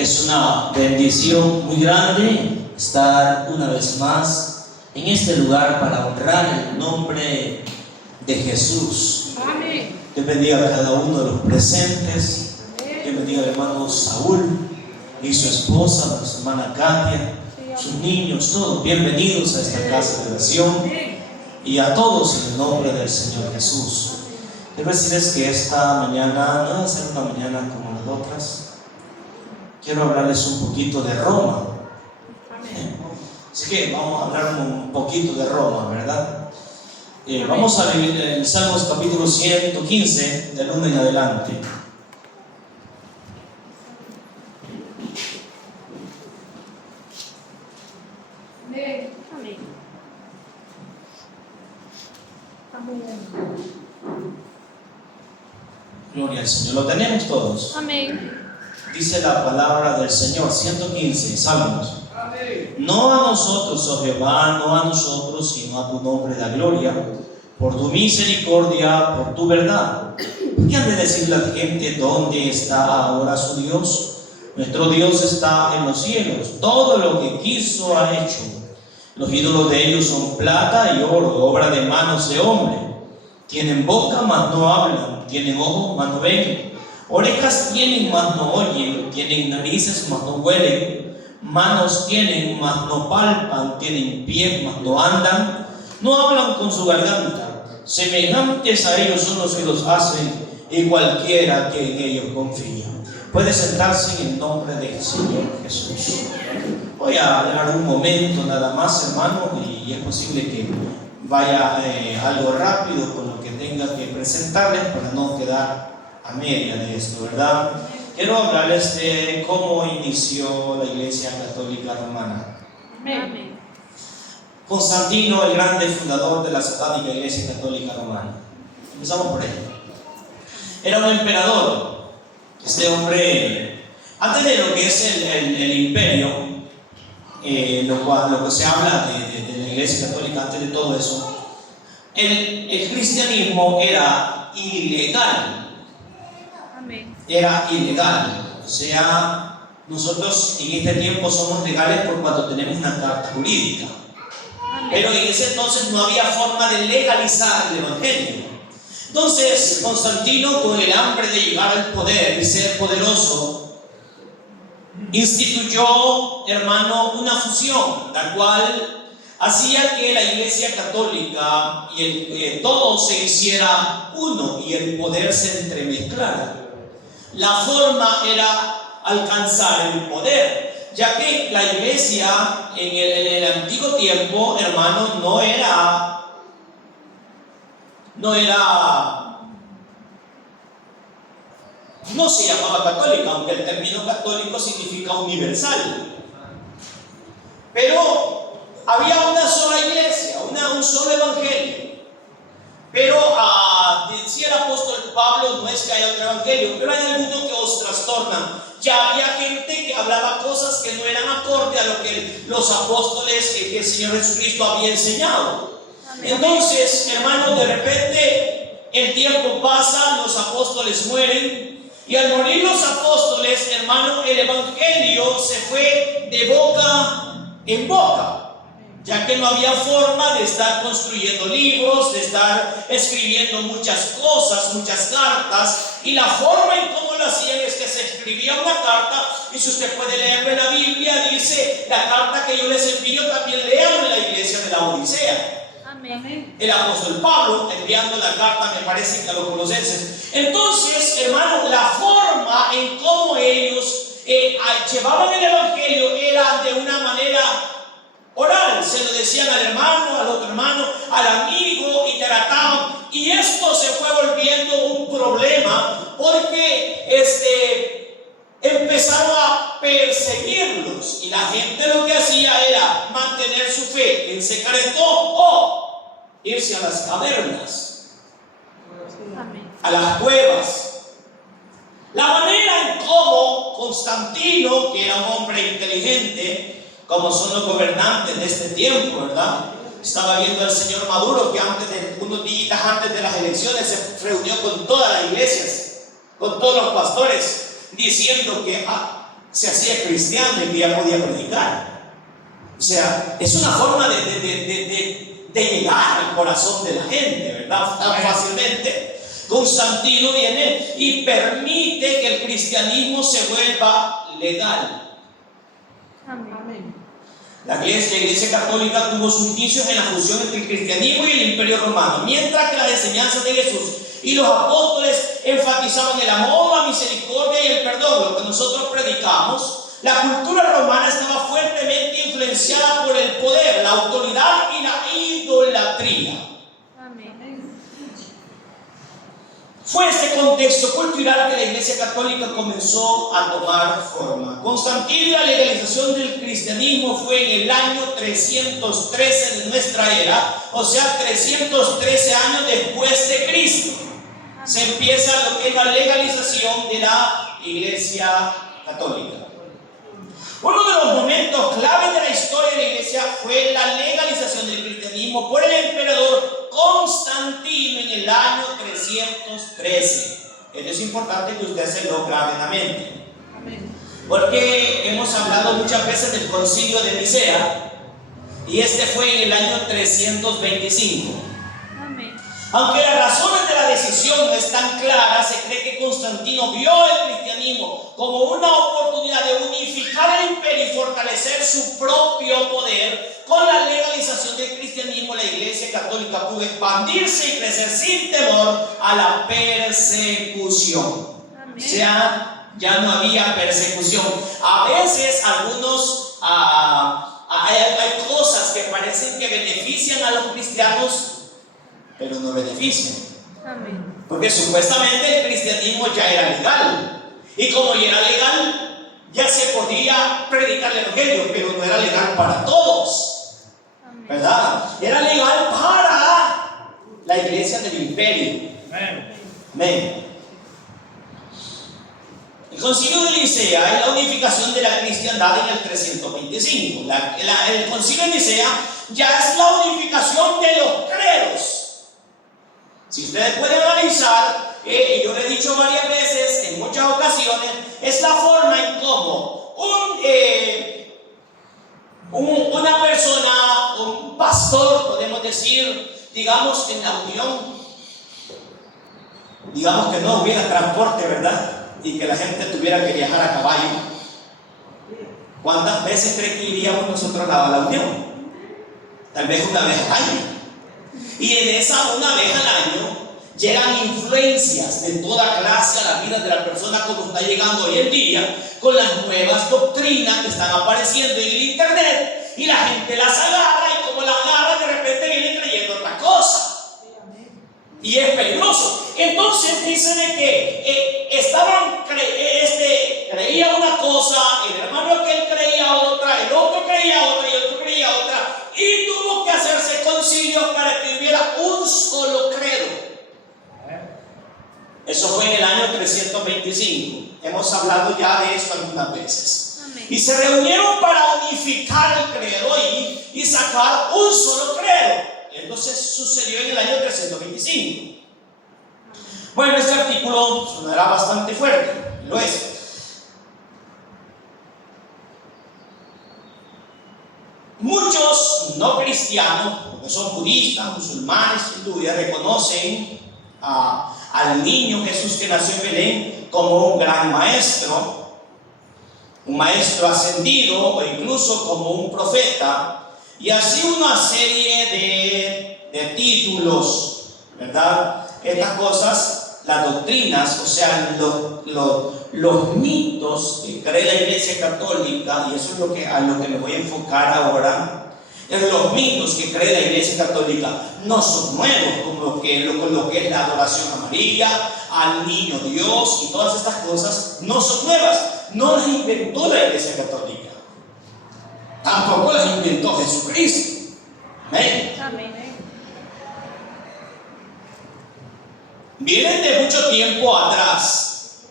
Es una bendición muy grande estar una vez más en este lugar para honrar el nombre de Jesús. Amén. Dios bendiga a cada uno de los presentes. Dios bendiga al hermano Saúl y su esposa, a su hermana Katia, sus niños, todos bienvenidos a esta casa de oración y a todos en el nombre del Señor Jesús. Quiero decirles que esta mañana no va a ser una mañana como las otras. Quiero hablarles un poquito de Roma. Así que vamos a hablar un poquito de Roma, ¿verdad? Vamos a leer el Salmos capítulo 115, del 1 en adelante. Amén. Gloria al Señor. ¿Lo tenemos todos? Amén. Dice la palabra del Señor, 115, Salmos. Amén. No a nosotros, oh Jehová, no a nosotros, sino a tu nombre da gloria, por tu misericordia, por tu verdad. ¿Qué han de decir la gente dónde está ahora su Dios? Nuestro Dios está en los cielos, todo lo que quiso ha hecho. Los ídolos de ellos son plata y oro, obra de manos de hombre. Tienen boca, mas no hablan, tienen ojos, mas no ven. Orejas tienen, mas no oyen, tienen narices, mas no huelen. Manos tienen, mas no palpan, tienen pies, mas no andan. No hablan con su garganta. Semejantes a ellos son los que los hacen, y cualquiera que en ellos confía. Puede sentarse en el nombre del Señor Jesús. Voy a hablar un momento nada más, hermano, y es posible que vaya algo rápido con lo que tenga que presentarles para no quedar a media de esto, ¿verdad? Quiero hablarles de cómo inició la Iglesia Católica Romana. Amén. Constantino, el grande fundador de la satánica Iglesia Católica Romana. Empezamos por él. Era un emperador. Este hombre, antes de lo que es el imperio, lo que se habla de la Iglesia Católica, antes de todo eso, el cristianismo era ilegal. Amén. Era ilegal. O sea, nosotros en este tiempo somos legales por cuando tenemos una carta jurídica. Pero en ese entonces no había forma de legalizar el evangelio. Entonces, Constantino, con el hambre de llegar al poder y ser poderoso, instituyó, hermano, una fusión, la cual hacía que la Iglesia Católica y todo se hiciera uno y el poder se entremezclara. La forma era alcanzar el poder, ya que la Iglesia en el antiguo tiempo, hermano, no se llamaba católica, aunque el término católico significa universal. Pero había una sola iglesia, un solo evangelio. Pero decía el apóstol Pablo, no es que haya otro evangelio, pero hay algunos que os trastornan. Ya había gente que hablaba cosas que no eran acorde a lo que los apóstoles que el Señor Jesucristo había enseñado. Entonces, hermanos, de repente el tiempo pasa, los apóstoles mueren, y al morir los apóstoles, hermano, el evangelio se fue de boca en boca, ya que no había forma de estar construyendo libros, de estar escribiendo muchas cosas, muchas cartas, y la forma en cómo lo hacían es que se escribía una carta, y si usted puede leerlo en la Biblia, dice: la carta que yo les envío también léanlo en la iglesia de la Odisea. Amén. El apóstol Pablo enviando la carta, me parece que a los colosenses. Entonces, hermano, la forma en cómo ellos llevaban el evangelio era de una manera oral. Se lo decían al hermano, al otro hermano, al amigo, y trataban. Y esto se fue volviendo un problema porque empezaron a perseguirlos, y la gente lo que hacía era mantener su fe en secreto o irse a las cavernas, Amén. a las cuevas. La manera en cómo Constantino, que era un hombre inteligente, como son los gobernantes de este tiempo, ¿verdad? Estaba viendo al señor Maduro, que unos días antes de las elecciones se reunió con todas las iglesias, con todos los pastores, diciendo que se hacía cristiano y que ya podía predicar. O sea, es una forma de llegar al corazón de la gente, ¿verdad? Tan fácilmente. Constantino viene y permite que el cristianismo se vuelva legal. Amén. La Iglesia Católica tuvo sus inicios en la fusión entre el cristianismo y el Imperio Romano, mientras que las enseñanzas de Jesús y los apóstoles enfatizaban el amor, la misericordia y el perdón, lo que nosotros predicamos. La cultura romana estaba fuertemente influenciada por el poder, la autoridad y la idolatría. Amén. Fue este contexto cultural que la Iglesia Católica comenzó a tomar forma. Constantino, la legalización del cristianismo fue en el año 313 de nuestra era, o sea, 313 años después de Cristo. Se empieza lo que es la legalización de la Iglesia Católica. Uno de los momentos clave de la historia de la Iglesia fue la legalización del cristianismo por el emperador Constantino en el año 313. Esto es importante que usted se lo grabe en la mente. Amén. Porque hemos hablado muchas veces del concilio de Nicea y este fue en el año 325. Amén. Aunque las razones de la decisión no están claras, se cree que Constantino vio el cristianismo como una oportunidad de unificar el imperio y fortalecer su propio poder. Con la legalización del cristianismo, la Iglesia Católica pudo expandirse y crecer sin temor a la persecución. Amén. O sea, ya no había persecución. A veces hay cosas que parecen que benefician a los cristianos, pero no benefician. Amén. Porque supuestamente el cristianismo ya era legal. Y como ya era legal, ya se podía predicar el evangelio, pero no era legal para todos. Amén. ¿Verdad? Era legal para la iglesia del imperio. Amén. El concilio de Nicea es la unificación de la cristiandad en el 325. El concilio de Nicea ya es la unificación de los credos. Si ustedes pueden analizar, yo le he dicho varias veces, en muchas ocasiones, es la forma en cómo una persona, un pastor, podemos decir, digamos en la unión, digamos que no hubiera transporte, ¿verdad? Y que la gente tuviera que viajar a caballo. ¿Cuántas veces cree que iríamos nosotros a la unión? Tal vez una vez al año. Y en esa una vez al año llegan influencias de toda clase a la vida de la persona, como está llegando hoy en día, con las nuevas doctrinas que están apareciendo en el internet, y la gente las agarra, y como las agarra, de repente vienen creyendo otra cosa. Y es peligroso. Entonces dice de que creía una cosa, el hermano aquel creía otra, el otro creía otra y el otro creía otra, y tuvo que hacerse concilios para que hubiera un solo credo. Eso fue en el año 325. Hemos hablado ya de esto algunas veces. Amén. Y se reunieron para unificar el credo y sacar un solo credo. Entonces sucedió en el año 325. Bueno, este artículo sonará bastante fuerte, lo es. Muchos no cristianos, porque son budistas, musulmanes, hindúes, reconocen al niño Jesús que nació en Belén como un gran maestro, un maestro ascendido o incluso como un profeta, y así una serie de títulos, ¿verdad? Estas cosas, las doctrinas, o sea, los mitos que cree la Iglesia Católica, y eso es a lo que me voy a enfocar ahora. Los mitos que cree la Iglesia Católica no son nuevos, como lo que es la adoración a María, al niño Dios y todas estas cosas no son nuevas. No las inventó la Iglesia Católica, tampoco las inventó Jesucristo. Amén. Amén. Vienen de mucho tiempo atrás.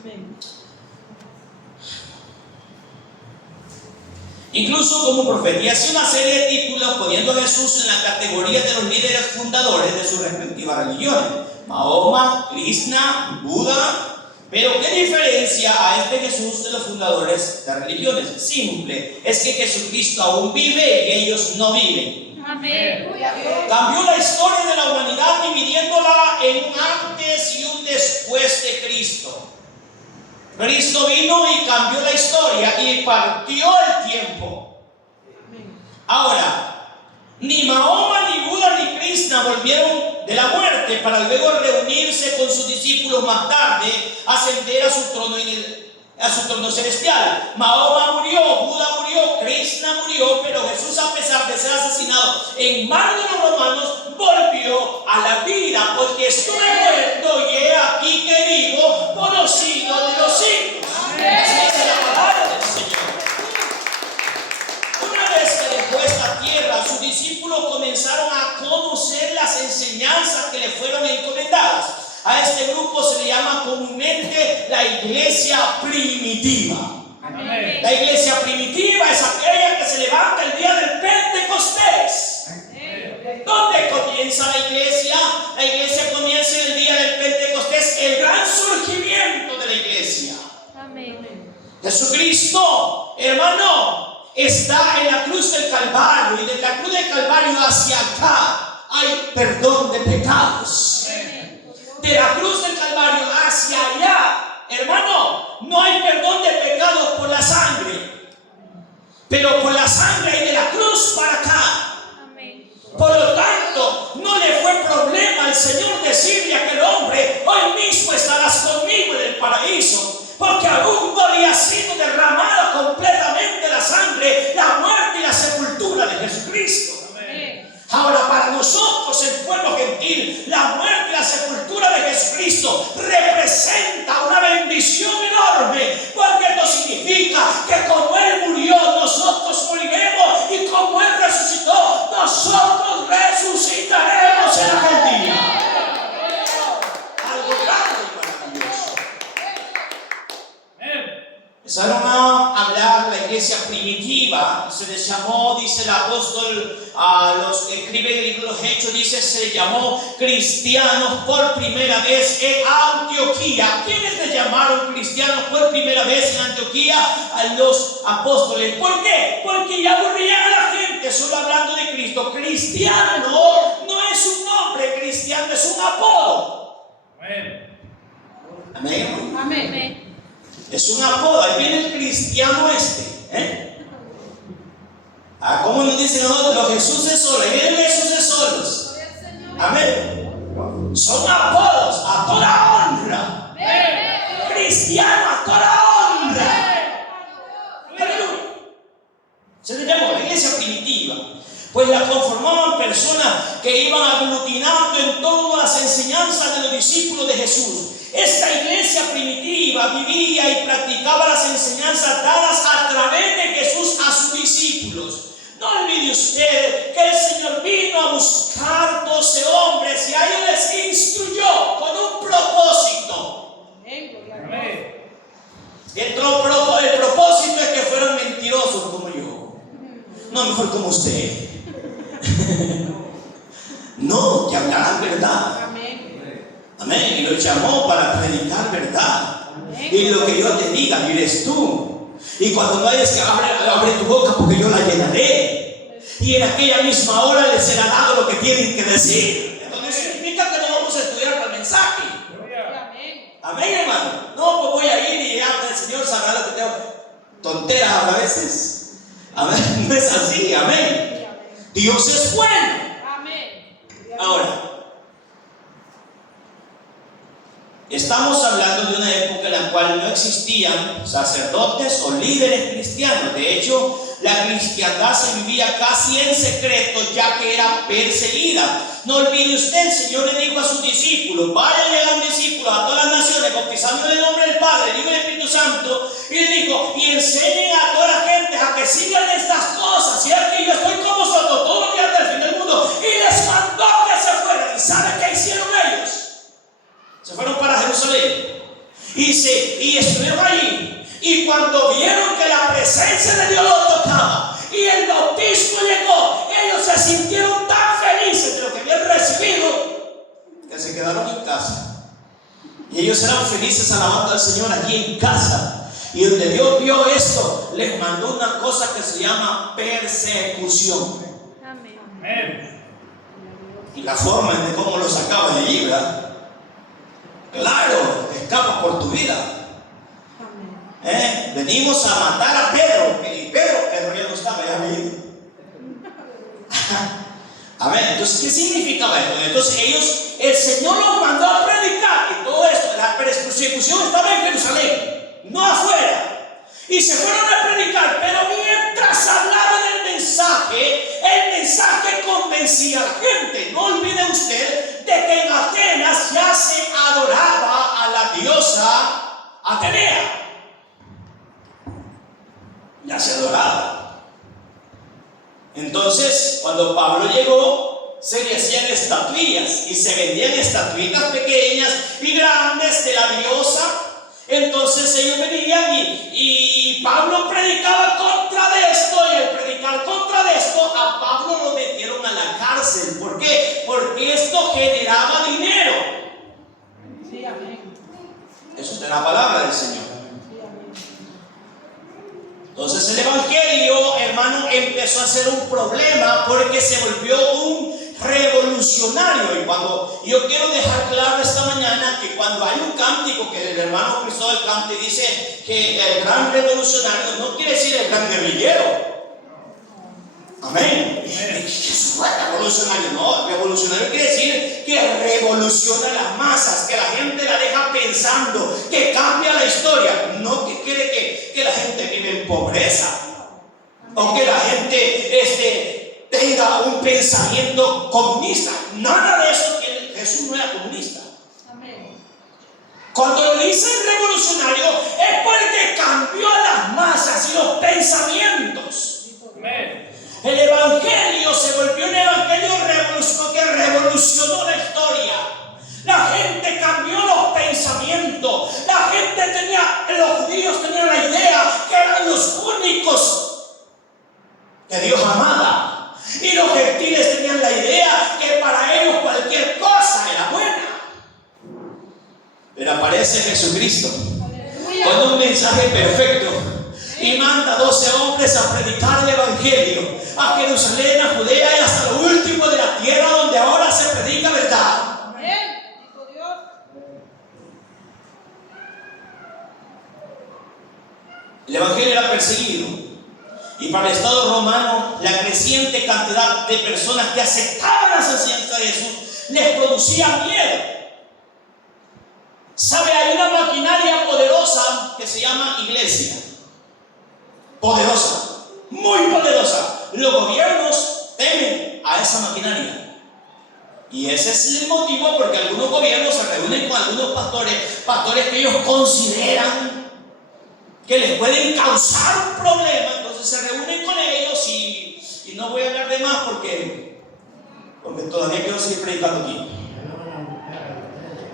Amén. Incluso como profetía, hace una serie de títulos poniendo a Jesús en la categoría de los líderes fundadores de sus respectivas religiones: Mahoma, Krishna, Buda, Pero ¿qué diferencia a este Jesús de los fundadores de religiones? Simple, es que Jesucristo aún vive y ellos no viven. Amén. Cambió la historia de la humanidad dividiéndola en un antes y un después de Cristo. Cristo vino y cambió la historia y partió el tiempo. Ahora, ni Mahoma, ni Buda, ni Krishna volvieron de la muerte para luego reunirse con sus discípulos más tarde, ascender a su trono celestial. Mahoma murió, Buda murió, Krishna murió, pero Jesús, a pesar de ser asesinado en manos de los romanos, volvió a la vida, porque estoy muerto y he aquí que vivo por los siglos de los siglos. Así dice la palabra del Señor. Una vez que dejó esta tierra, sus discípulos comenzaron a conocer las enseñanzas que le fueron encomendadas. A este grupo se le llama comúnmente la iglesia primitiva. Amén. La iglesia primitiva es aquella que se levanta el día del Pentecostés. ¿Dónde comienza la iglesia? La iglesia comienza en el día del Pentecostés, el gran surgimiento de la iglesia. Amén. Jesucristo, hermano, está en la cruz del Calvario, y de la cruz del Calvario hacia acá hay perdón de pecados. De la cruz del Calvario hacia allá, hermano, no hay perdón de pecados por la sangre, pero por la sangre y de la cruz para acá. Por lo tanto, no le fue problema al Señor decirle a aquel hombre: hoy mismo estarás conmigo en el paraíso, porque aún no había sido derramada completamente la sangre, la muerte y la sepultura de Jesucristo. Ahora, para nosotros, el pueblo gentil, la muerte y la sepultura de Jesucristo representa una bendición enorme, porque esto significa que como Él murió, nosotros moriremos, y como Él resucitó, nosotros resucitaremos en aquel día. Algo grande y maravilloso. Empezaron a hablar la iglesia primitiva, se les llamó, dice el apóstol, a los que escriben el libro de los Hechos, dice, se llamó cristianos por primera vez en Antioquía. ¿Quiénes le llamaron cristianos por primera vez en Antioquía? A los apóstoles. ¿Por qué? Porque ya aburrían a la gente solo hablando de Cristo. Cristiano no es un nombre, cristiano es un apodo. Amén. Amén. Amén. Es un apodo. Ahí viene el cristiano ¿cómo nos dicen nosotros? Los Jesuses solos. Ahí vienen los Jesuses solos. Amén. Son apodos a toda honra. Cristiano a toda honra. Aleluya. Se le llamó la iglesia primitiva, pues la conformaban personas que iban aglutinando en torno a las enseñanzas de los discípulos de Jesús. Esta iglesia primitiva vivía y practicaba las enseñanzas dadas a través de Jesús a sus discípulos. No olvide usted que el Señor vino a buscar 12 hombres y a ellos les instruyó con un propósito. El propósito es que fueran mentirosos como yo, no mejor como usted. No, que hablaran verdad. Amén. Y los llamó para predicar verdad. Y lo que yo te diga, mires tú. Y cuando no hayas que abre tu boca, porque yo la llenaré. Y en aquella misma hora les será dado lo que tienen que decir. Esto no significa que no vamos a estudiar para el mensaje. Amén, hermano. No, pues voy a ir y ya el Señor sabrá lo que tengo. Tonteras a veces. Amén. No es así. Amén. Dios es bueno. Ahora, estamos hablando de una época en la cual no existían sacerdotes o líderes cristianos. De hecho, la cristiandad se vivía casi en secreto, ya que era perseguida. No olvide usted, el Señor le dijo a sus discípulos: vayan y hagan discípulos a todas las naciones, bautizando en el nombre del Padre, del Hijo y del Espíritu Santo. Y le dijo: y enseñen a toda la gente a que sigan estas cosas. Y aquí yo estoy con vosotros todos los días del fin del mundo. Y les mandó que se fueran. ¿Y sabe qué hicieron ellos? Se fueron para Jerusalén y estuvieron allí. Y cuando vieron que la presencia de Dios los tocaba y el bautismo llegó, ellos se sintieron tan felices de lo que habían recibido que se quedaron en casa. Y Y ellos eran felices alabando al Señor allí en casa. Y donde Dios vio esto, les mandó una cosa que se llama persecución. Amén. Y la forma de cómo lo sacaba de allí, ¿verdad? Claro, escapa por tu vida. Venimos a matar a Pedro. Y Pedro ya no estaba, ya había ido. Amén. Entonces, ¿qué significaba esto? Entonces el Señor los mandó a predicar. Y todo esto, la persecución estaba en Jerusalén, no afuera. Y se fueron a predicar, pero mientras hablaban el mensaje convencía a la gente. No olvide usted de que en Atenas ya se adoraba a la diosa Atenea. Ya se adoraba. Entonces, cuando Pablo llegó, se le hacían estatuillas y se vendían estatuitas pequeñas y grandes de la diosa. Entonces ellos venían y Pablo predicaba contra de esto, y al predicar contra de esto, a Pablo lo metieron a la cárcel. ¿Por qué? Porque esto generaba dinero. Sí, amén. Eso está en la palabra del Señor. Entonces el evangelio, hermano, empezó a ser un problema porque se volvió un revolucionario. Y cuando yo quiero dejar claro esta mañana que cuando hay un cántico que el hermano Cristóbal canta y dice que el gran revolucionario, no quiere decir el gran guerrillero. Amén. Eso es revolucionario. No, revolucionario quiere decir que revoluciona las masas, que la gente la deja pensando, que cambia la historia. No que quiere que la gente vive en pobreza, o que la gente tenga un pensamiento comunista. Nada de eso tiene. Jesús no era comunista. Amén. Cuando lo dice revolucionario es porque cambió a las masas y los pensamientos. Amén. El evangelio se volvió un evangelio que revolucionó la historia. La gente cambió los pensamientos. La gente los judíos tenían la idea que eran los únicos que Dios amaba. Y los gentiles tenían la idea que para ellos cualquier cosa era buena. Pero aparece Jesucristo con un mensaje perfecto y manda 12 hombres a predicar el evangelio a Jerusalén, a Judea y hasta lo último de la tierra, donde ahora se predica verdad. Amén. Dijo Dios. El evangelio era perseguido, y para el Estado romano la creciente cantidad de personas que aceptaban las enseñanzas de Jesús les producía miedo. ¿Sabe? Hay una maquinaria poderosa que se llama iglesia. Poderosa, muy poderosa. Los gobiernos temen a esa maquinaria. Y ese es el motivo porque algunos gobiernos se reúnen con algunos pastores que ellos consideran que les pueden causar un problema. Entonces se reúnen con ellos y no voy a hablar de más porque todavía quiero seguir predicando aquí.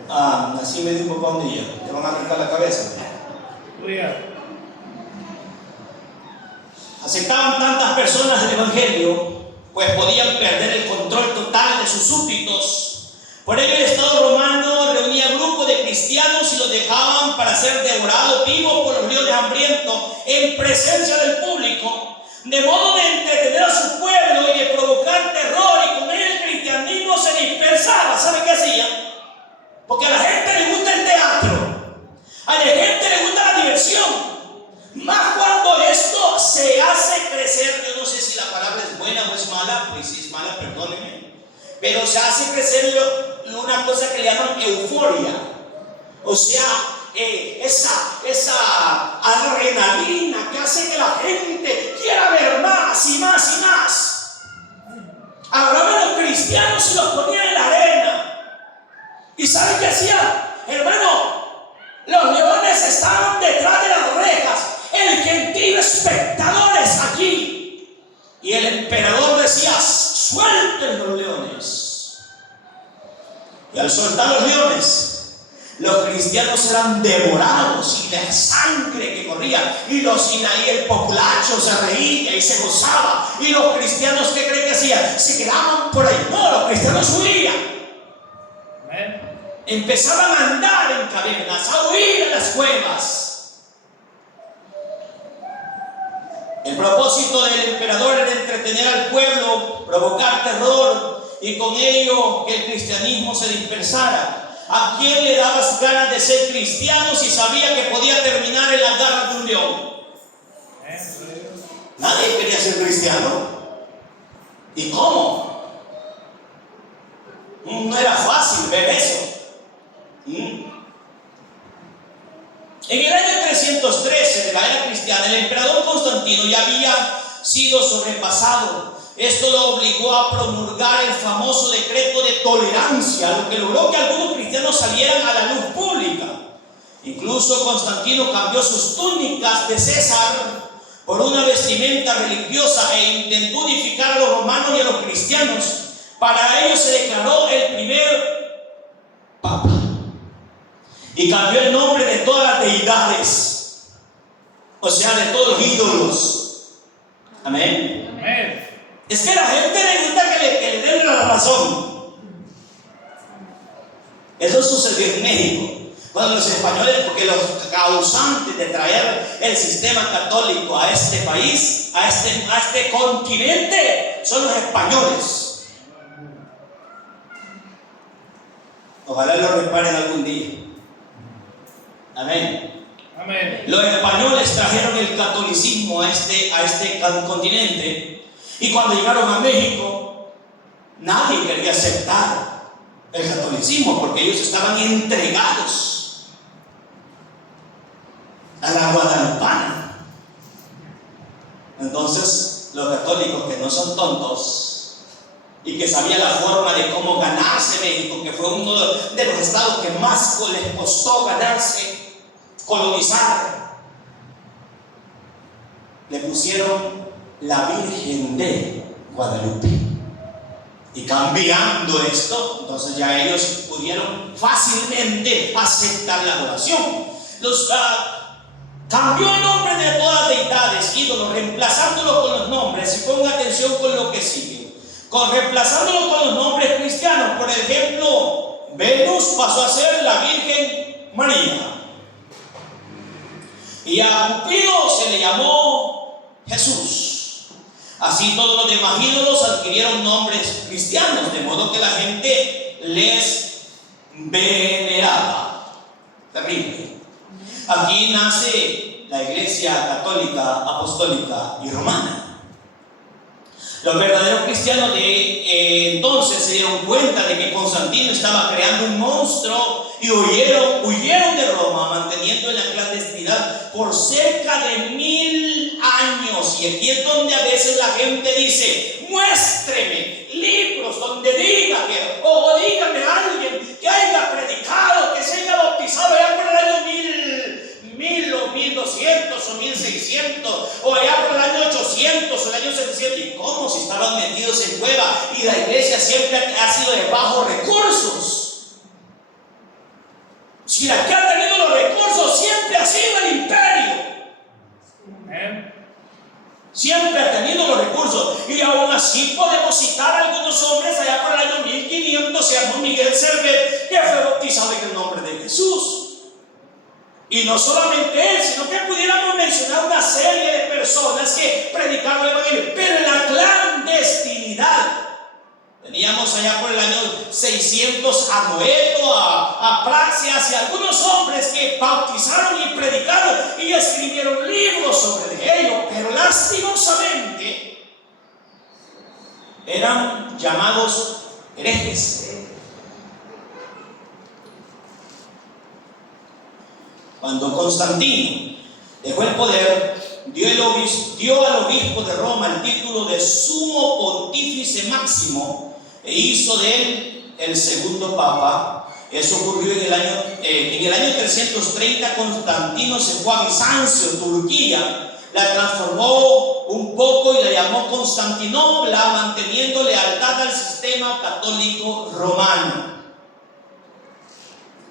Así me dio un papá un día. Te van a arrancar la cabeza. Aceptaban tantas personas el evangelio, pues podían perder el control total de sus súbditos. Por ello el Estado romano reunía grupos de cristianos y los dejaban para ser devorados vivos por los leones hambrientos en presencia del público, de modo de entretener a su pueblo y de provocar terror, y con ello el cristianismo se dispersaba. ¿Sabe qué hacían? Porque a la gente le gusta el teatro, a la gente le gusta la diversión. Más cuando esto se hace crecer, yo no sé si la palabra es buena o es mala, pues si es mala, perdónenme, pero se hace crecer una cosa que le llaman euforia. O sea, esa adrenalina que hace que la gente quiera ver más y más y más. Agarraban los cristianos y los ponían en la arena. ¿Y saben qué hacían? Hermano, los leones estaban detrás de las rejas, el gentío espectadores aquí, y el emperador decía: suelten los leones. Y al soltar los leones, los cristianos eran devorados, y la sangre que corría, y ahí el populacho se reía y se gozaba. Y los cristianos, ¿qué creen que hacían? Se quedaban por ahí. No, los cristianos huían. empezaban a andar en cavernas, a huir en las cuevas. El propósito del emperador era entretener al pueblo, provocar terror y con ello que el cristianismo se dispersara. ¿A quién le dabas ganas de ser cristiano si sabía que podía terminar en las garras de un león? Nadie quería ser cristiano. ¿Y cómo? No era fácil ver eso. En el año 313 de la era cristiana, el emperador Constantino ya había sido sobrepasado. Esto lo obligó a promulgar el famoso decreto de tolerancia, lo que logró que algunos cristianos salieran a la luz pública. Incluso Constantino cambió sus túnicas de César por una vestimenta religiosa e intentó unificar a los romanos y a los cristianos. Para ello se declaró el primer papa y cambió el nombre de todas las deidades, o sea, de todos los ídolos. Amén. Amén. Es que a la gente le gusta que le den la razón. Eso sucedió en México. Cuando los españoles, porque los causantes de traer el sistema católico a este país, a este continente, son los españoles. Ojalá lo reparen algún día. Amén. Amén. Los españoles trajeron el catolicismo a este continente. Y cuando llegaron a México, nadie quería aceptar el catolicismo porque ellos estaban entregados a la guadalupana. Entonces, los católicos que no son tontos y que sabían la forma de cómo ganarse México, que fue uno de los estados que más les costó ganarse, colonizar, le pusieron la Virgen de Guadalupe. Y cambiando esto, entonces ya ellos pudieron fácilmente aceptar la adoración. Cambió el nombre de todas las deidades, ídolos, reemplazándolo con los nombres. Y ponga atención con lo que sigue. Reemplazándolo con los nombres cristianos. Por ejemplo, Venus pasó a ser la Virgen María. Y a Cupido se le llamó Jesús. Así todos los demás ídolos adquirieron nombres cristianos, de modo que la gente les veneraba. Terrible. Aquí nace la Iglesia Católica, Apostólica y Romana. Los verdaderos cristianos de entonces se dieron cuenta de que Constantino estaba creando un monstruo y huyeron de Roma, manteniendo en la clandestinidad por cerca de 1000 años. Y aquí es donde a veces la gente dice: muéstreme libros donde diga que, o dígame a alguien que haya predicado, que se haya bautizado allá por el año 1000 o 1200 o 1600 o allá por el año 800 o el año 700. ¿Y cómo? Si estaban metidos en cueva y la iglesia siempre ha sido de bajos recursos. Si la que ha tenido los recursos siempre ha sido el imperio. Amén. Siempre ha tenido los recursos. Y aún así podemos citar a algunos hombres allá por el año 1500, se llamó Miguel Servet, que fue bautizado en el nombre de Jesús. Y no solamente él, sino que pudiéramos mencionar una serie de personas que predicaron el evangelio, pero en la clandestinidad. Teníamos allá por el año 600 a Noeto, a Praxias y algunos hombres que bautizaron y predicaron y escribieron libros sobre ello, pero lastimosamente eran llamados herejes. Cuando Constantino dejó el poder, dio al obispo de Roma el título de sumo pontífice máximo e hizo de él el segundo papa. Eso ocurrió en el año 330. Constantino se fue a Bizancio, Turquía, la transformó un poco y la llamó Constantinopla, manteniendo lealtad al sistema católico romano.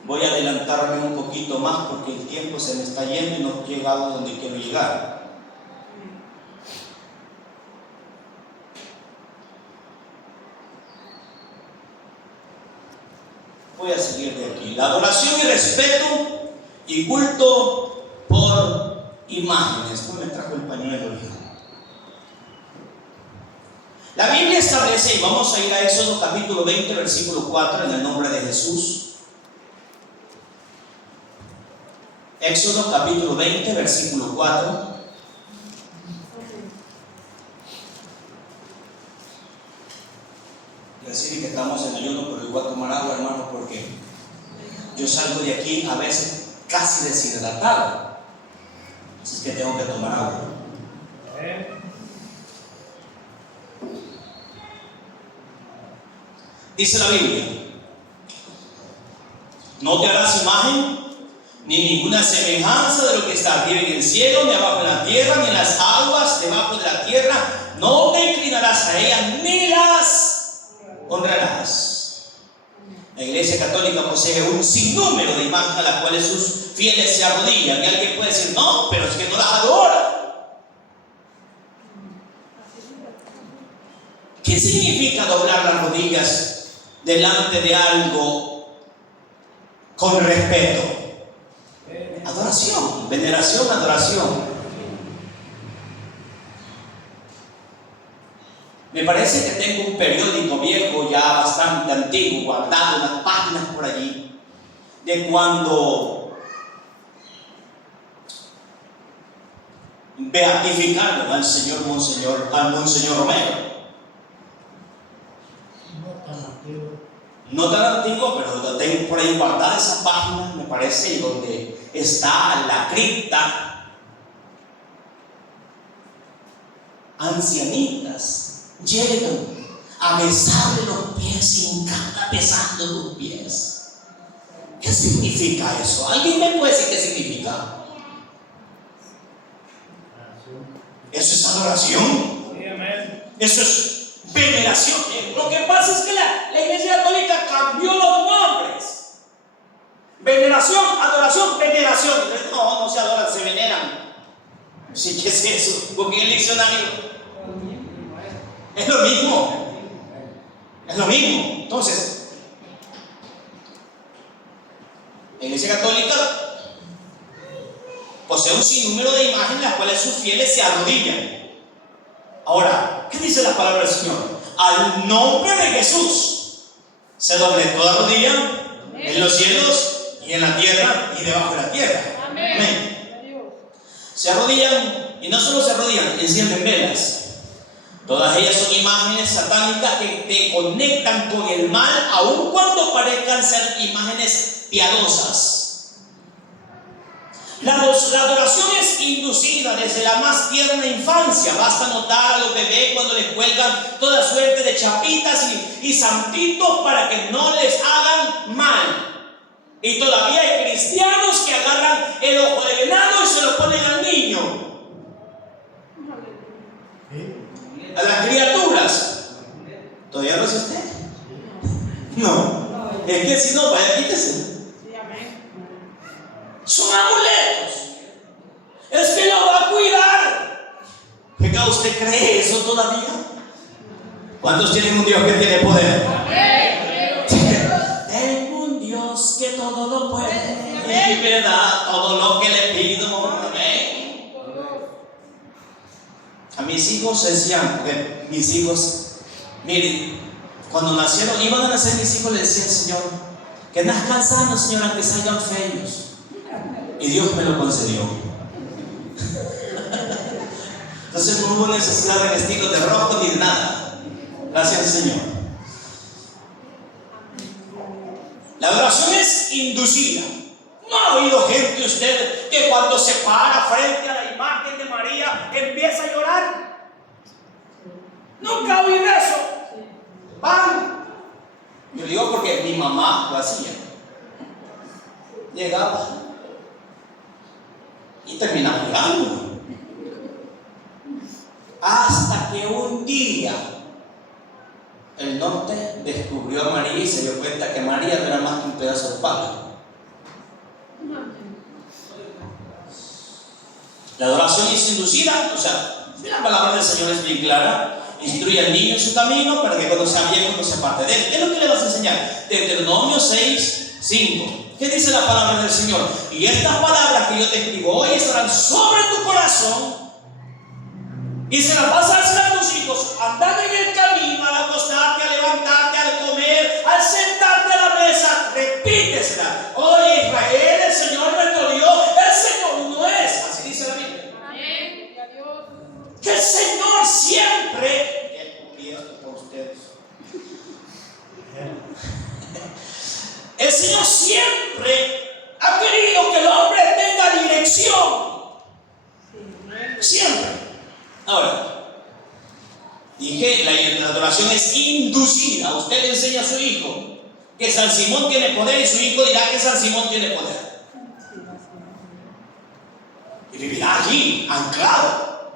Voy a adelantarme un poquito más porque el tiempo se me está yendo y no he llegado a donde quiero llegar. Voy a seguir de aquí. La adoración y respeto y culto por imágenes. No me trajo el pañuelo, hijo. La Biblia establece, y vamos a ir a Éxodo capítulo 20, versículo 4, en el nombre de Jesús. Éxodo capítulo 20, versículo 4. Decir que estamos en ayuno, pero yo voy a tomar agua, hermano, porque yo salgo de aquí a veces casi deshidratado. Así es que tengo que tomar agua. Dice la Biblia: no te harás imagen ni ninguna semejanza de lo que está arriba en el cielo, ni abajo en la tierra, ni en las aguas debajo de la tierra. No te inclinarás a ellas, ni las honrarás. La Iglesia Católica posee un sinnúmero de imágenes a las cuales sus fieles se arrodillan. Y alguien puede decir: no, pero es que no las adora. ¿Qué significa doblar las rodillas delante de algo con respeto? Adoración, veneración, adoración. Me parece que tengo un periódico viejo, ya bastante antiguo, guardado unas páginas por allí, de cuando beatificaron al señor Monseñor Romero. No tan antiguo, pero tengo por ahí guardadas esas páginas, me parece, donde está la cripta. Ancianitas llegan a besarle los pies, hincada besando los pies. ¿Qué significa eso? ¿Alguien me puede decir qué significa? Eso es adoración. Eso es veneración. Lo que pasa es que la Iglesia Católica cambió los nombres. Veneración, adoración, veneración. No se adoran, se veneran. Sí, ¿qué es eso? Porque en el diccionario es lo mismo. Es lo mismo. Entonces, la Iglesia Católica posee un sinnúmero de imágenes en las cuales sus fieles se arrodillan. Ahora, ¿qué dice la palabra del Señor? Al nombre de Jesús se doble toda rodilla. Amén. En los cielos y en la tierra y debajo de la tierra. Amén. Amén. Se arrodillan, y no solo se arrodillan, encienden velas. Todas ellas son imágenes satánicas que te conectan con el mal, aun cuando parezcan ser imágenes piadosas. La adoración es inducida desde la más tierna infancia. Basta notar a los bebés cuando les cuelgan toda suerte de chapitas y santitos para que no les hagan mal. Y todavía hay cristianos que agarran el ojo de venado y se lo ponen al niño. A las criaturas. ¿Todavía lo hace usted? No. Es que si no, vaya, quítese. Son amuletos. Es que lo va a cuidar. ¿Venga, usted cree eso todavía? ¿Cuántos tienen un Dios que tiene poder? Tengo un Dios que todo lo puede y me da todo lo que le pido. Amén. A mis hijos decían, miren, cuando nacieron, iban a nacer mis hijos, le decían: Señor, que nazcan sanos, Señor, aunque salgan feos. Y Dios me lo concedió. Entonces no hubo necesidad de vestirlos de rojo ni de nada. Gracias, Señor. La adoración es inducida. ¿No ha oído gente usted que cuando se para frente a la imagen de María empieza a llorar? Nunca oí eso. Van. Yo digo porque mi mamá lo hacía. Llegaba y terminaba llorando. Hasta que un día el norte descubrió a María y se dio cuenta que María no era más que un pedazo de palo. La adoración es inducida, o sea, la palabra del Señor es bien clara. Instruye al niño en su camino para que cuando sea viejo no se aparte de él. ¿Qué es lo que le vas a enseñar? Deuteronomio 6:5. ¿Qué dice la palabra del Señor? Y estas palabras que yo te escribo hoy estarán sobre tu corazón y se las vas a hacer a tus hijos andando en el camino, al acostarte, al levantarte, al comer, al sentarte a la mesa. Repítesela. Oye, Israel, el Señor nuestro Dios, el Señor uno es. Así dice la Biblia. Amén. Adiós. Que el Señor siempre, que cumplí esto por ustedes. El Señor siempre ha querido que el hombre tenga dirección. Siempre. Ahora, dije, la adoración es inducida. Usted le enseña a su hijo que San Simón tiene poder y su hijo dirá que San Simón tiene poder. Y vivirá allí, anclado.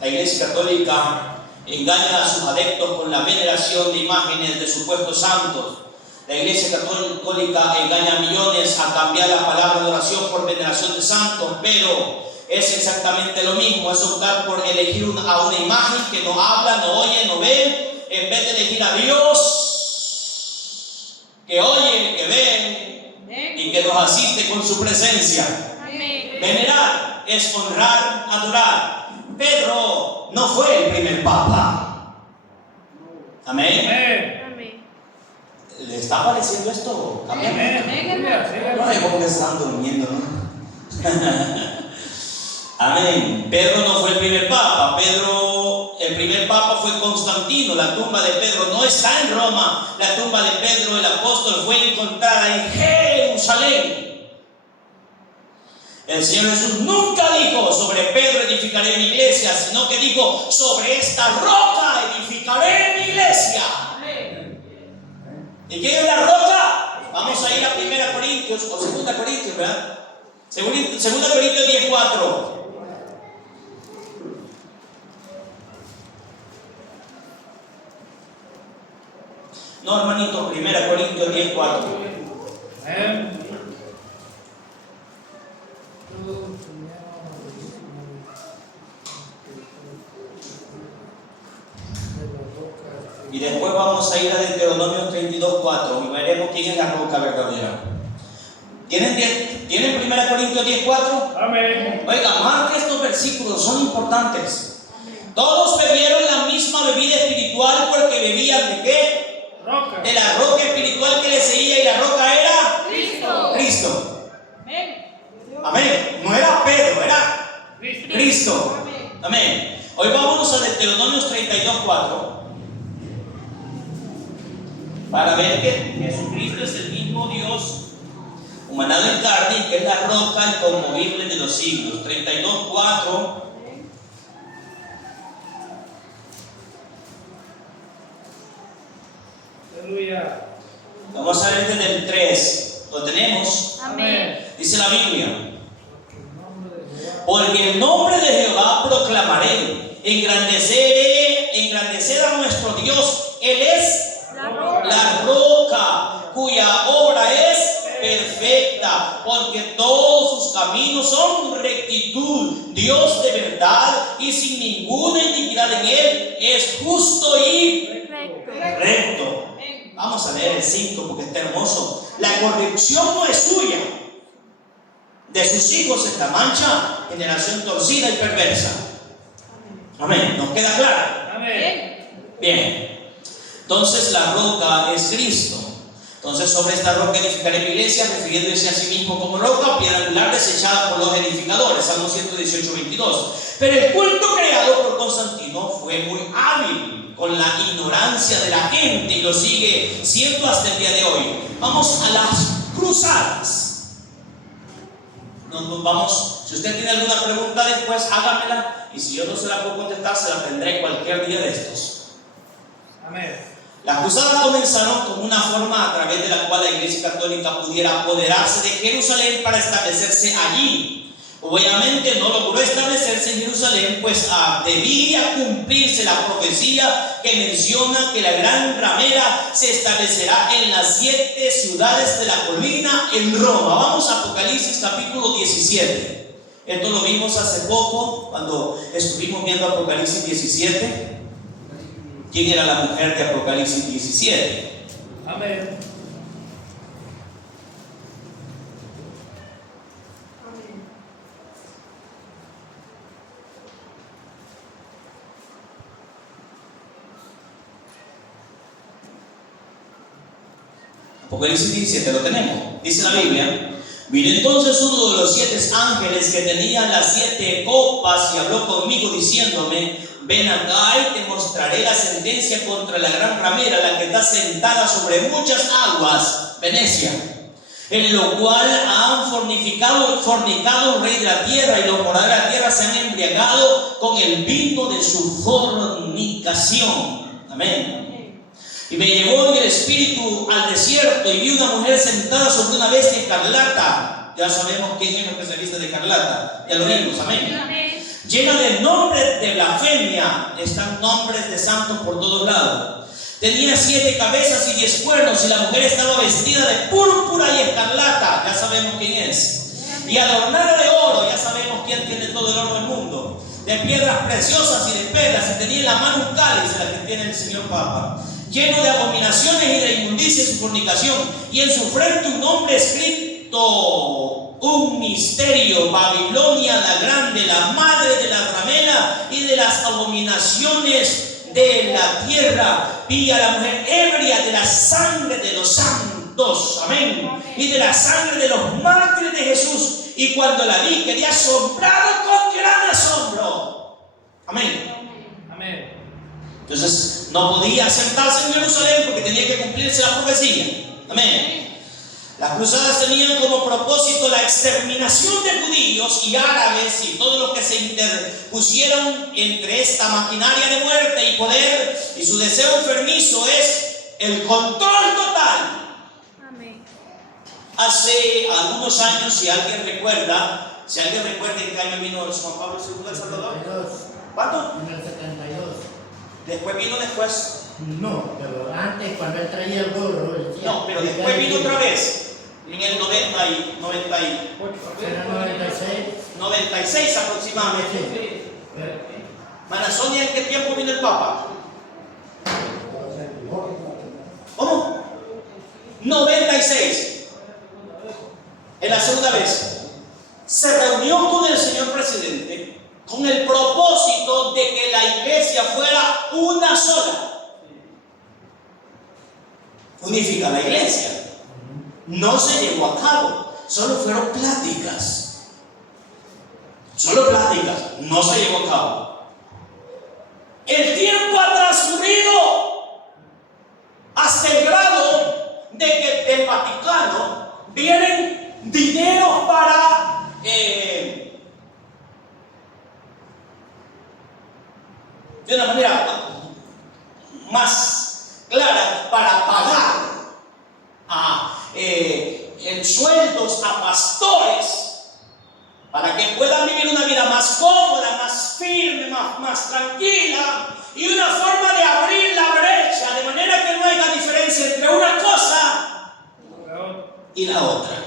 La Iglesia Católica engaña a sus adeptos con la veneración de imágenes de supuestos santos. La Iglesia Católica engaña a millones a cambiar la palabra de oración por veneración de santos, pero es exactamente lo mismo. Es optar por elegir a una imagen que no habla, no oye, no ve, en vez de elegir a Dios, que oye, que ve y que nos asiste con su presencia. Amén. Venerar es honrar, adorar. Pedro no fue el primer papa. Amén. Amén. ¿Le está pareciendo esto? Amén. Amén. No es como que están durmiendo, ¿no? Amén. Pedro no fue el primer papa. El primer papa fue Constantino. La tumba de Pedro no está en Roma. La tumba de Pedro, el apóstol, fue encontrada en Jerusalén. El Señor Jesús nunca dijo: sobre Pedro edificaré mi iglesia, sino que dijo: sobre esta roca edificaré mi iglesia. ¿Y quién es la roca? Vamos a ir a 1 Corintios o 2 Corintios, ¿verdad? 2 Corintios 10:4. No, hermanito, 1 Corintios 10:4. Amén. Y después vamos a ir a Deuteronomio 32:4 y veremos quién es la roca verdadera. ¿Tienen 1 Corintios 10:4? Amén. Oiga, marque estos versículos, son importantes. Todos bebieron la misma bebida espiritual porque bebían ¿de qué? Roca. De la roca espiritual que les seguía, y la roca era Cristo. Amén. Amén. No era Pedro, era Cristo. Cristo. Amén. Amén. Hoy vámonos a Deuteronomio 32:4 para ver que Jesucristo es el mismo Dios humanado en carne y que es la roca inconmovible de los siglos. 32:4. Aleluya. Vamos a ver desde el 3. Lo tenemos. Amén. Dice la Biblia: porque el nombre de Jehová proclamaré, engrandecer a nuestro Dios. Él es la roca cuya obra es perfecta, porque todos sus caminos son rectitud. Dios de verdad y sin ninguna iniquidad en él, es justo y recto. Vamos a leer el 5 porque está hermoso. La corrupción no es suya, de sus hijos es la mancha, generación torcida y perversa. Amén. ¿Nos queda claro? Amén. Bien. Entonces la roca es Cristo. Entonces sobre esta roca edificaré mi iglesia, refiriéndose a sí mismo como roca, piedra angular desechada por los edificadores. Salmo 118:22. Pero el culto creado por Constantino fue muy hábil con la ignorancia de la gente y lo sigue siendo hasta el día de hoy. Vamos a las cruzadas. Nos vamos. Si usted tiene alguna pregunta después, hágamela, y si yo no se la puedo contestar, se la tendré cualquier día de estos. Amén. Las cruzadas comenzaron como una forma a través de la cual la Iglesia Católica pudiera apoderarse de Jerusalén para establecerse allí. Obviamente no logró establecerse en Jerusalén, pues debía cumplirse la profecía que menciona que la gran ramera se establecerá en las 7 ciudades de la colina en Roma. Vamos a Apocalipsis capítulo 17. Esto lo vimos hace poco cuando estuvimos viendo Apocalipsis 17. ¿Quién era la mujer de Apocalipsis 17? Amén. Apocalipsis 17, lo tenemos. Dice la Biblia: vino entonces uno de los 7 ángeles que tenían las 7 copas y habló conmigo diciéndome: ven acá y te mostraré la sentencia contra la gran ramera, la que está sentada sobre muchas aguas, Venecia, en lo cual han fornicado el rey de la tierra, y los moradores de la tierra se han embriagado con el vino de su fornicación. Amén. Y me llevó en el espíritu al desierto y vi una mujer sentada sobre una bestia escarlata. Ya sabemos quién es el que se viste de escarlata. Ya lo vimos, amén. Amén. Llena de nombres de blasfemia. Están nombres de santos por todos lados. Tenía 7 cabezas y 10 cuernos, y la mujer estaba vestida de púrpura y escarlata. Ya sabemos quién es. Y adornada de oro. Ya sabemos quién tiene todo el oro del mundo. De piedras preciosas y de perlas. Y tenía en la mano un cáliz, la que tiene el señor Papa, lleno de abominaciones y de inmundicia y su fornicación, y en su frente un nombre escrito: un misterio, Babilonia la grande, la madre de la ramera y de las abominaciones de la tierra. Vi a la mujer ebria de la sangre de los santos, amén, y de la sangre de los mártires de Jesús, y cuando la vi quedé asombrado con gran asombro, amén. Amén. Entonces no podía sentarse en Jerusalén porque tenía que cumplirse la profecía. Amén. Las cruzadas tenían como propósito la exterminación de judíos y árabes y todos los que se interpusieron entre esta maquinaria de muerte y poder, y su deseo enfermizo es el control total. Amén. Hace algunos años, si alguien recuerda en qué año vino Juan Pablo II El Salvador. ¿Cuánto? En el 72. Después vino después. No, pero antes cuando él traía el gorro, él decía, No, pero después vino otra vez, en el 96 aproximadamente. Manasonia, ¿en qué tiempo vino el Papa? ¿Cómo? 96. En la segunda vez se reunió con el señor presidente con el propósito de que la iglesia fuera una sola. Unificar la iglesia. No se llevó a cabo, solo fueron pláticas. Solo pláticas, no se llevó a cabo. El tiempo ha transcurrido hasta el grado de que del Vaticano vienen dineros para de una manera más clara, para pagar sueldos a pastores para que puedan vivir una vida más cómoda, más firme, más tranquila, y una forma de abrir la brecha de manera que no haya diferencia entre una cosa y la otra.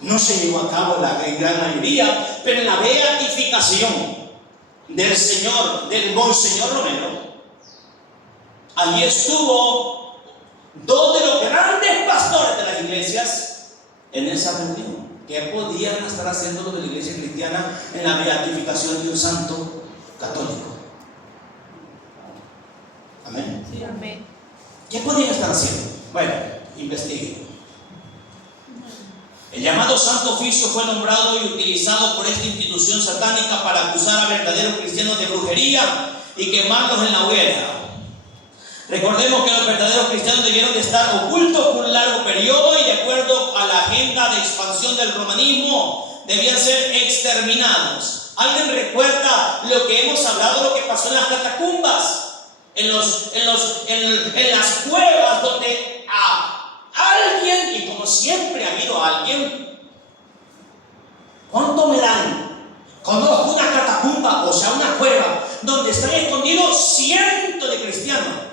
No se llevó a cabo la gran mayoría, pero en la beatificación del Monseñor Romero, allí estuvo 2 de los grandes pastores de las iglesias en esa reunión. ¿Qué podían estar haciendo los de la iglesia cristiana en la beatificación de un santo católico? Amén. Sí, amén. ¿Qué podían estar haciendo? Bueno, investiguen. El llamado Santo Oficio fue nombrado y utilizado por esta institución satánica para acusar a verdaderos cristianos de brujería y quemarlos en la hoguera. Recordemos que los verdaderos cristianos debieron de estar ocultos por un largo periodo y, de acuerdo a la agenda de expansión del romanismo, debían ser exterminados. ¿Alguien recuerda lo que hemos hablado, lo que pasó en las catacumbas? En las cuevas donde alguien, y como siempre ha habido alguien, ¿cuánto me dan? Conozco una catacumba, o sea una cueva, donde están escondidos cientos de cristianos.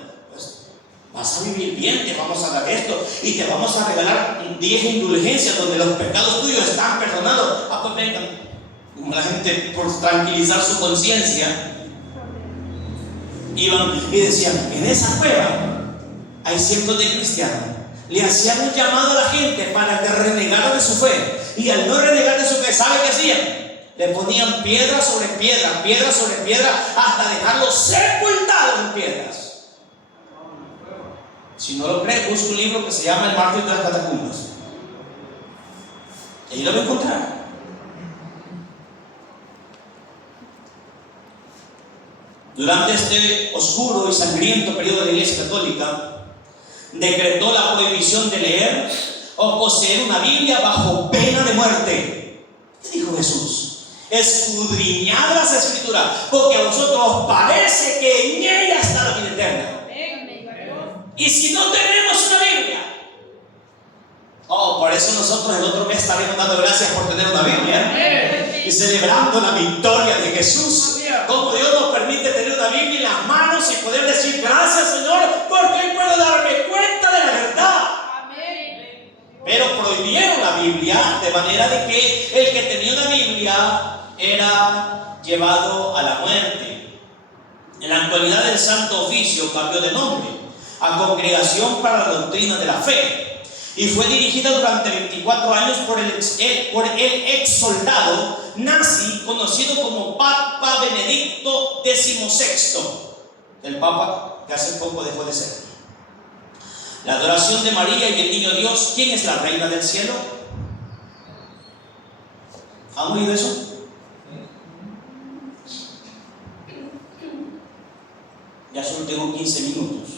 vas a vivir bien, te vamos a dar esto y te vamos a regalar 10 indulgencias donde los pecados tuyos están perdonados. Ah, pues vengan. Como la gente, por tranquilizar su conciencia, iban y decían: en esa cueva hay cientos de cristianos. Le hacían un llamado a la gente para que renegara de su fe, y al no renegar de su fe, ¿sabe qué hacían? Le ponían piedra sobre piedra, piedra sobre piedra, hasta dejarlos sepultados en piedras. Si no lo cree, busca un libro que se llama El mártir de las catacumbas. Ahí lo va a encontrar. Durante este oscuro y sangriento periodo de la Iglesia Católica, decretó la prohibición de leer o poseer una Biblia bajo pena de muerte. ¿Qué dijo Jesús? Escudriñad las Escrituras, porque a vosotros os parece que en ella está la vida eterna. Y si no tenemos una Biblia, por eso nosotros el otro mes estaremos dando gracias por tener una Biblia y celebrando la victoria de Jesús. Como Dios nos permite tener una Biblia en las manos y poder decir: gracias, Señor, porque hoy puedo darme cuenta de la verdad. Pero prohibieron la Biblia, de manera de que el que tenía una Biblia era llevado a la muerte. En la actualidad, el Santo Oficio cambió de nombre a Congregación para la Doctrina de la Fe, y fue dirigida durante 24 años por el ex soldado nazi conocido como Papa Benedicto XVI, el Papa que hace poco dejó de ser. La adoración de María y el Niño Dios. ¿Quién es la Reina del Cielo? ¿Han oído eso? Ya solo tengo 15 minutos.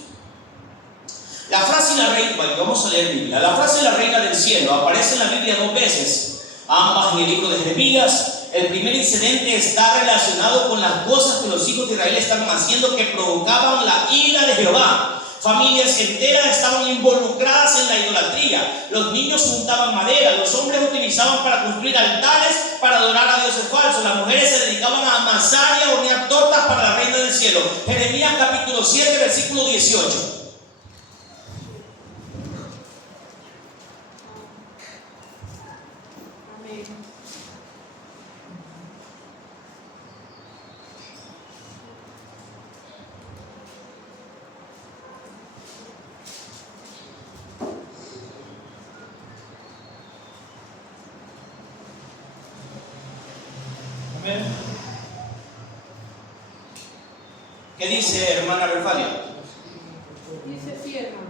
La frase la reina, vamos a leer Biblia. La frase la Reina del Cielo aparece en la Biblia 2 veces, ambas en el libro de Jeremías. El primer incidente está relacionado con las cosas que los hijos de Israel estaban haciendo que provocaban la ira de Jehová. Familias enteras estaban involucradas en la idolatría. Los niños juntaban madera, los hombres utilizaban para construir altares para adorar a dioses falsos. Las mujeres se dedicaban a amasar y a hornear tortas para la Reina del Cielo. Jeremías capítulo 7, versículo 18. ¿Qué dice, hermana Refalia? Dice así, hermano: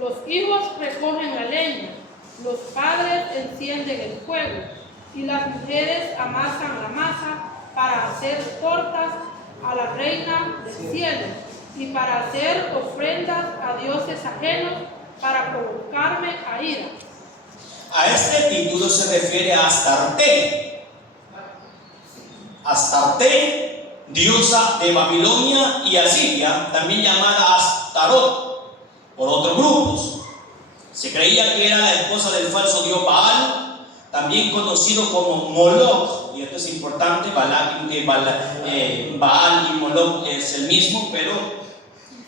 los hijos recogen la leña, los padres encienden el fuego, y las mujeres amasan la masa para hacer tortas a la Reina del Cielo, y para hacer ofrendas a dioses ajenos, para provocarme a ira. A este título se refiere a Astarte. Astarte, diosa de Babilonia y Asiria, también llamada Astarot por otros grupos. Se creía que era la esposa del falso dios Baal, también conocido como Moloch, y esto es importante. Baal y Moloch es el mismo, pero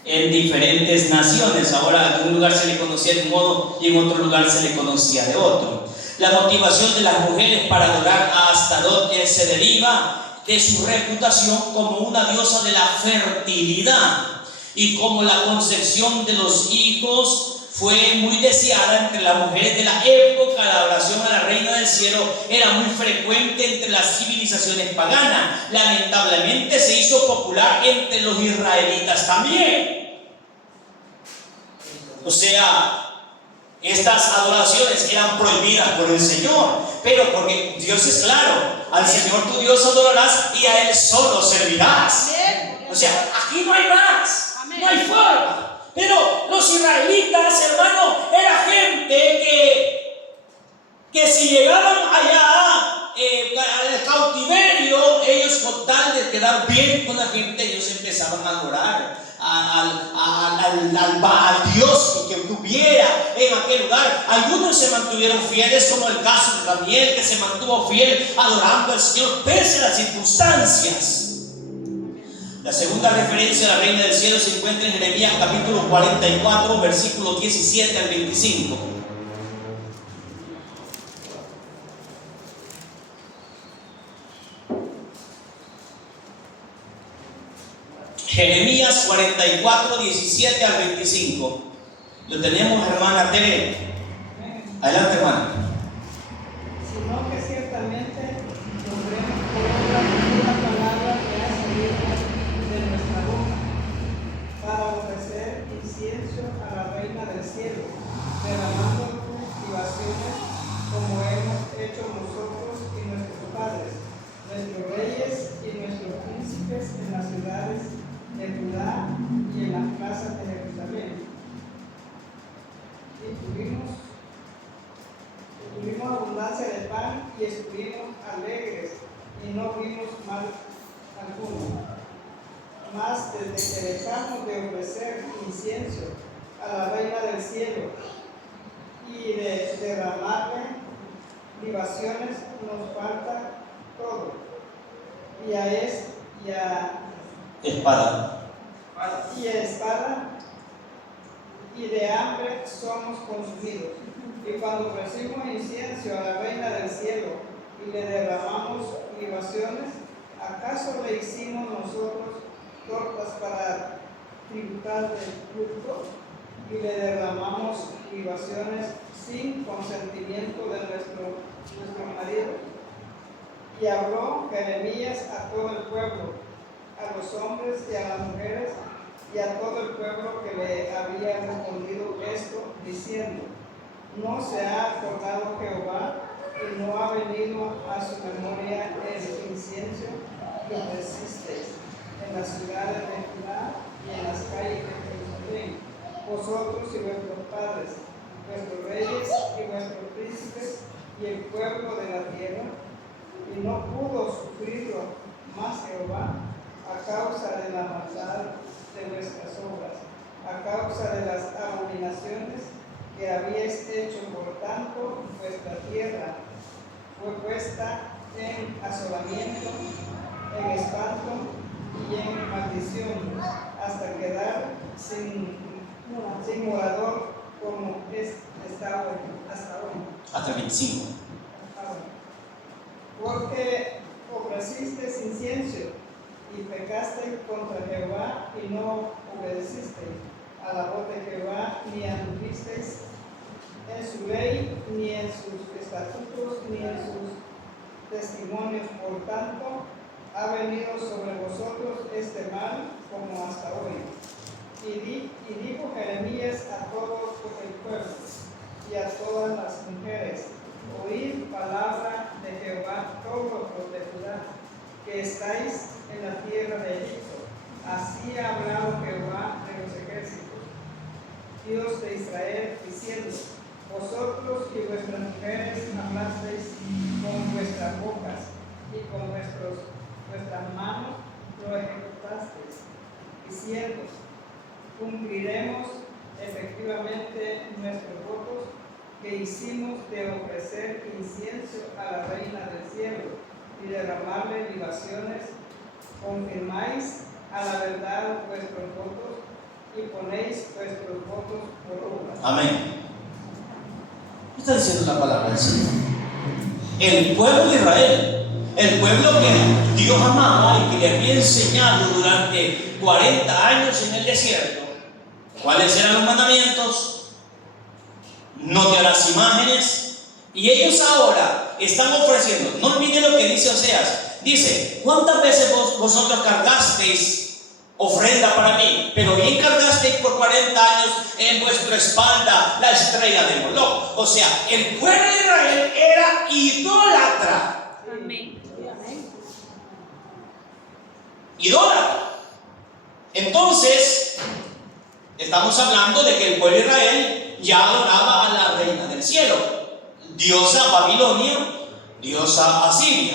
en diferentes naciones. Ahora en un lugar se le conocía de un modo y en otro lugar se le conocía de otro. La motivación de las mujeres para adorar a Astarot se deriva de su reputación como una diosa de la fertilidad, y como la concepción de los hijos fue muy deseada entre las mujeres de la época, la adoración a la Reina del Cielo era muy frecuente entre las civilizaciones paganas. Lamentablemente se hizo popular entre los israelitas también. O sea, estas adoraciones eran prohibidas por el Señor, pero porque Dios es claro: al Señor tu Dios adorarás y a Él solo servirás. O sea, aquí no hay más, no hay forma. Pero los israelitas, hermano, era gente que si llegaban allá al cautiverio, ellos, con tal de quedar bien con la gente, ellos empezaban a adorar al Dios que tuviera en aquel lugar. Algunos se mantuvieron fieles, como el caso de Daniel, que se mantuvo fiel adorando al Señor pese a las circunstancias. La segunda referencia a la reina del cielo se encuentra en Jeremías capítulo 44, versículos 17 al 25. Jeremías 44, 17 al 25. Lo tenemos, hermana Tere. Adelante, hermana. Sino que ciertamente logremos por obra una palabra que ha salido de nuestra boca, para ofrecer incienso a la reina del cielo, derramando libaciones como hemos hecho nosotros y nuestros padres, nuestros reyes y nuestros príncipes en las ciudades de Judá y en las plazas de Jerusalén. Y tuvimos abundancia de pan y estuvimos alegres y no vimos mal alguno. Mas desde que dejamos de ofrecer incienso a la reina del cielo y de derramarle libaciones, nos falta todo. Y a espada y de hambre somos consumidos. Y cuando ofrecimos incienso a la reina del cielo y le derramamos libaciones, ¿acaso le hicimos nosotros tortas para tributar del culto? Y le derramamos libaciones sin consentimiento de nuestro marido. Y habló Jeremías a todo el pueblo, a los hombres y a las mujeres, y a todo el pueblo que le había respondido esto, diciendo: no se ha acordado Jehová, y no ha venido a su memoria el incienso que ofrecisteis en las ciudades de Judá y en las calles de Jerusalén, vosotros y vuestros padres, vuestros reyes y vuestros príncipes, y el pueblo de la tierra. Y no pudo sufrirlo más Jehová a causa de la maldad de vuestras obras, a causa de las abominaciones que habíais hecho. Por tanto, vuestra tierra fue puesta en asolamiento, en espanto y en maldición, hasta quedar sin morador, como está hoy, hasta hoy. Hasta el 25. Porque ofrecisteis incienso y pecasteis contra Jehová y no obedecisteis a la voz de Jehová, ni anduvisteis en su ley, ni en sus estatutos, ni en sus testimonios. Por tanto, ha venido sobre vosotros este mal como hasta hoy. Y dijo Jeremías a todo el pueblo y a todas las mujeres: oíd palabra de Jehová, todos los de Judá, que estáis en la tierra de Egipto. Así ha hablado Jehová de los ejércitos, Dios de Israel, diciendo: vosotros y vuestras mujeres hablasteis con vuestras bocas y con vuestras manos lo ejecutasteis, diciendo: cumpliremos efectivamente nuestros votos que hicimos de ofrecer incienso a la reina del cielo y derramarle libaciones. Confirmáis a la verdad vuestros votos y ponéis vuestros votos por obra. Amén. ¿Qué está diciendo la palabra del Señor? El pueblo de Israel, el pueblo que Dios amaba y que le había enseñado durante 40 años en el desierto, ¿cuáles eran los mandamientos? No te harás imágenes. Y ellos ahora están ofreciendo, no olviden lo que dice Oseas, dice: ¿cuántas veces vosotros cargasteis ofrenda para mí? Pero bien cargasteis por 40 años en vuestra espalda la estrella de Moloc. O sea, el pueblo de Israel era idólatra. Amén. Idólatra. Entonces, estamos hablando de que el pueblo de Israel ya adoraba a la reina del cielo, diosa Babilonia, diosa Asiria.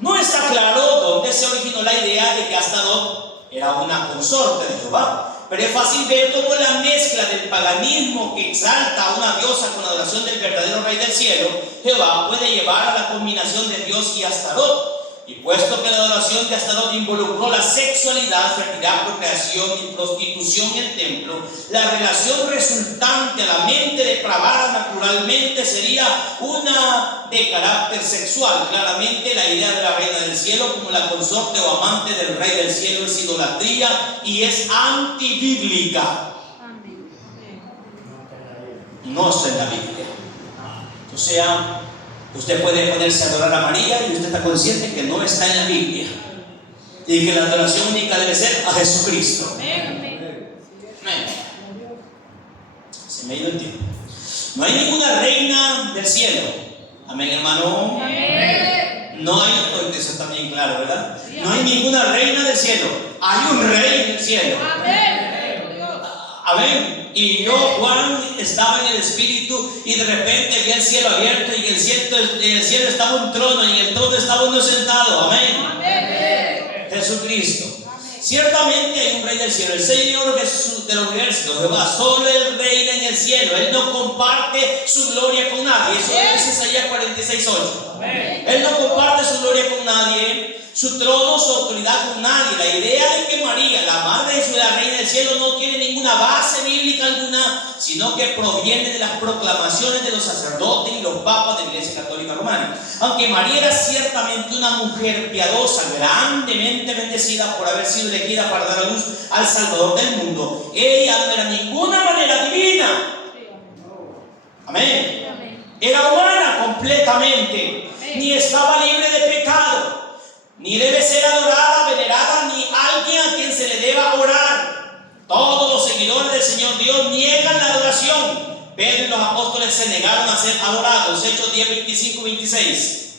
No está claro dónde se originó la idea de que Astarot era una consorte de Jehová, pero es fácil ver cómo la mezcla del paganismo que exalta a una diosa con la adoración del verdadero rey del cielo, Jehová, puede llevar a la combinación de Dios y Astarot. Y puesto que la adoración de Astarot involucró la sexualidad, fertilidad, procreación y prostitución en el templo, la relación resultante a la mente depravada naturalmente sería una de carácter sexual. Claramente la idea de la reina del cielo como la consorte o amante del rey del cielo es idolatría y es antibíblica. No está en la Biblia. O sea, usted puede ponerse a adorar a María y usted está consciente que no está en la Biblia y que la adoración única debe ser a Jesucristo. Amén. Se me ha ido el tiempo. No hay ninguna reina del cielo. Amén, hermano. Amén. No hay, porque eso está bien claro, ¿verdad? No hay ninguna reina del cielo. Hay un rey del cielo. Amén. Amén. Y yo, Juan, estaba en el Espíritu y de repente vi el cielo abierto y en el cielo estaba un trono y en el trono estaba uno sentado. Amén. Amén. Jesucristo. Ciertamente hay un rey del cielo, el Señor Jesús de los ejércitos, Jehová. Solo Él reina en el cielo. Él no comparte su gloria con nadie. Eso es Isaías 46:8. Él no comparte su gloria con nadie, su trono, su autoridad con nadie. La idea de que María, la madre de Jesús, la reina del cielo, no tiene ninguna base bíblica alguna, sino que proviene de las proclamaciones de los sacerdotes y los papas de la Iglesia Católica Romana. Aunque María era ciertamente una mujer piadosa, grandemente bendecida por haber sido elegida para dar a luz al Salvador del mundo, ella no era de ninguna manera divina. Amén. Era humana completamente, ni estaba libre de pecado, ni debe ser adorada, venerada, ni alguien a quien se le deba orar. Todos los seguidores del Señor Dios niegan la adoración. Pedro y los apóstoles se negaron a ser adorados. Hechos 10, 25, 26.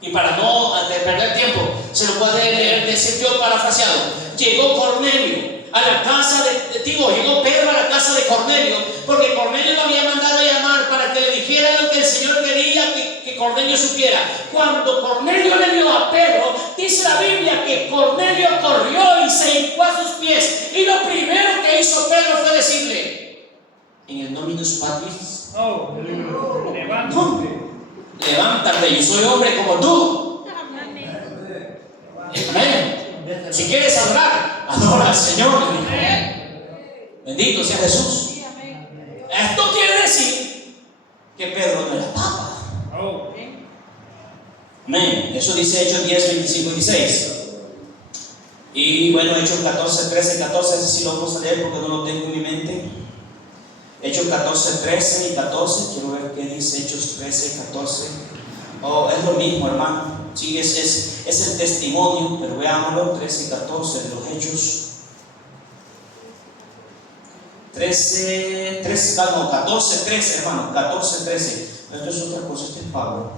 Y para no perder tiempo, se lo puede decir yo parafraseado. Llegó Cornelio a la casa llegó Pedro a la casa de Cornelio, porque Cornelio lo había mandado a llamar para que le dijera lo que el Señor quería que Cornelio supiera. Cuando Cornelio le dio a Pedro, dice la Biblia que Cornelio corrió y se hincó a sus pies, y lo primero que hizo Pedro fue decirle: en el Dominus Patris, levántate, yo soy hombre como tú. Amén. Si quieres adorar, adora al Señor. Bendito sea Jesús. Esto quiere decir que Pedro no era papa. Amén. Eso dice Hechos 10, 25 y 26. Y bueno, Hechos 14, 13 y 14, ese sí lo vamos a leer porque no lo tengo en mi mente. Hechos 14, 13 y 14. Quiero ver qué dice Hechos 13 y 14. Oh, es lo mismo, hermano. Sí, es el testimonio, pero veámoslo. 13 y 14 de los Hechos. 14, 13, hermano. 14, 13. Esto es otra cosa, este es Pablo.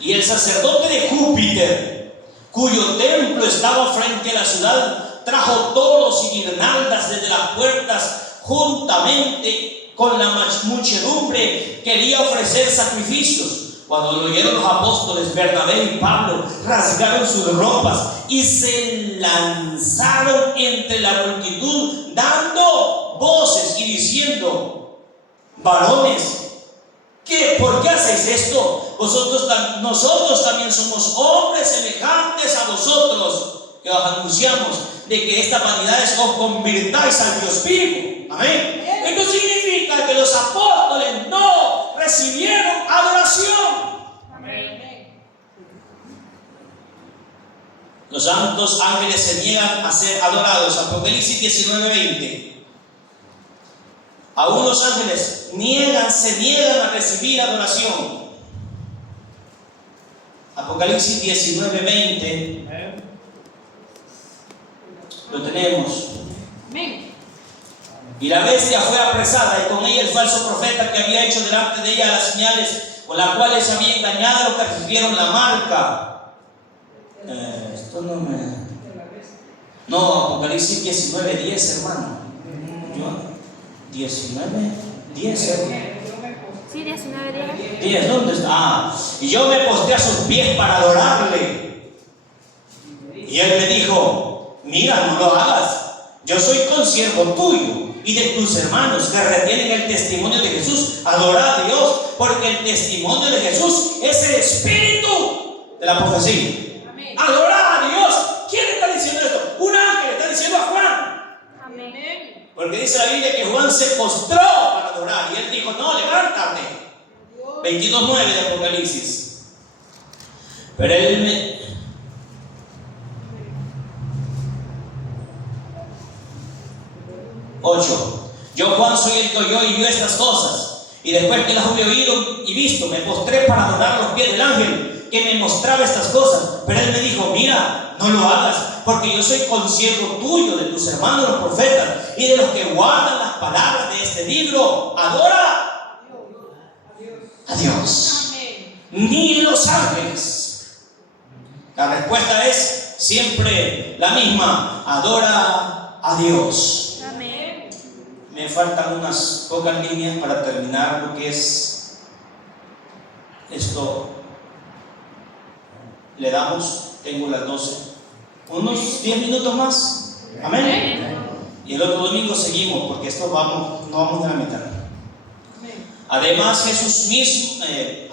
Y el sacerdote de Júpiter, cuyo templo estaba frente a la ciudad, trajo toros y guirnaldas desde las puertas, juntamente con la muchedumbre quería ofrecer sacrificios. Cuando lo oyeron los apóstoles Bernabé y Pablo, rasgaron sus ropas y se lanzaron entre la multitud, dando voces y diciendo: varones, ¿por qué hacéis esto? Nosotros también somos hombres semejantes a vosotros, que os anunciamos de que estas vanidades os convirtáis al Dios vivo. Amén. Esto significa que los apóstoles no recibieron adoración. Amén. Los santos ángeles se niegan a ser adorados. Apocalipsis 19:20. Aún los ángeles se niegan a recibir adoración. Apocalipsis 19:20. Lo tenemos. Amén. Y la bestia fue apresada, y con ella el falso profeta que había hecho delante de ella las señales con las cuales había engañado a los que recibieron la marca. Esto no me... No, Apocalipsis 19:10, hermano. 19:10, hermano. Sí, 19:10. 10, ¿dónde está? Y yo me postré a sus pies para adorarle. Y él me dijo: mira, no lo hagas. Yo soy consiervo tuyo y de tus hermanos que retienen el testimonio de Jesús. Adora a Dios, porque el testimonio de Jesús es el Espíritu. de la profecía. Amén. Adorar a Dios. ¿Quién está diciendo esto? Un ángel está diciendo a Juan. Amén. Porque dice la Biblia que Juan se postró para adorar. Y él dijo, no, levántate. 22:9 de Apocalipsis. Pero él me... 8. Yo, Juan, soy el que oyó y vio estas cosas. Y después que las hube oído y visto, me postré para adorar a los pies del ángel que me mostraba estas cosas. Pero él me dijo, mira, no lo hagas, porque yo soy consiervo tuyo, de tus hermanos los profetas, y de los que guardan las palabras de este libro. Adora a Dios, Amén. ni los ángeles. La respuesta es siempre la misma: adora a Dios. Me faltan unas pocas líneas para terminar lo que es esto. Le damos, tengo las 12, unos 10 minutos más. Amén. Y el otro domingo seguimos, porque esto no vamos a la mitad. Además, Jesús mismo,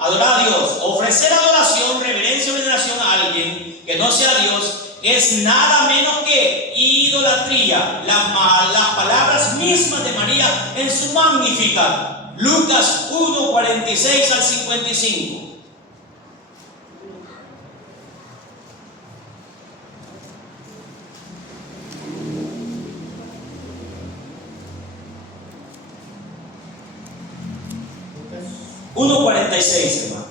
adorar a Dios, ofrecer adoración, reverencia o veneración a alguien que no sea Dios, es nada menos que idolatría. Las palabras mismas de María en su Magnificat. Lucas 1:46 al 55. Lucas 1:46, hermano.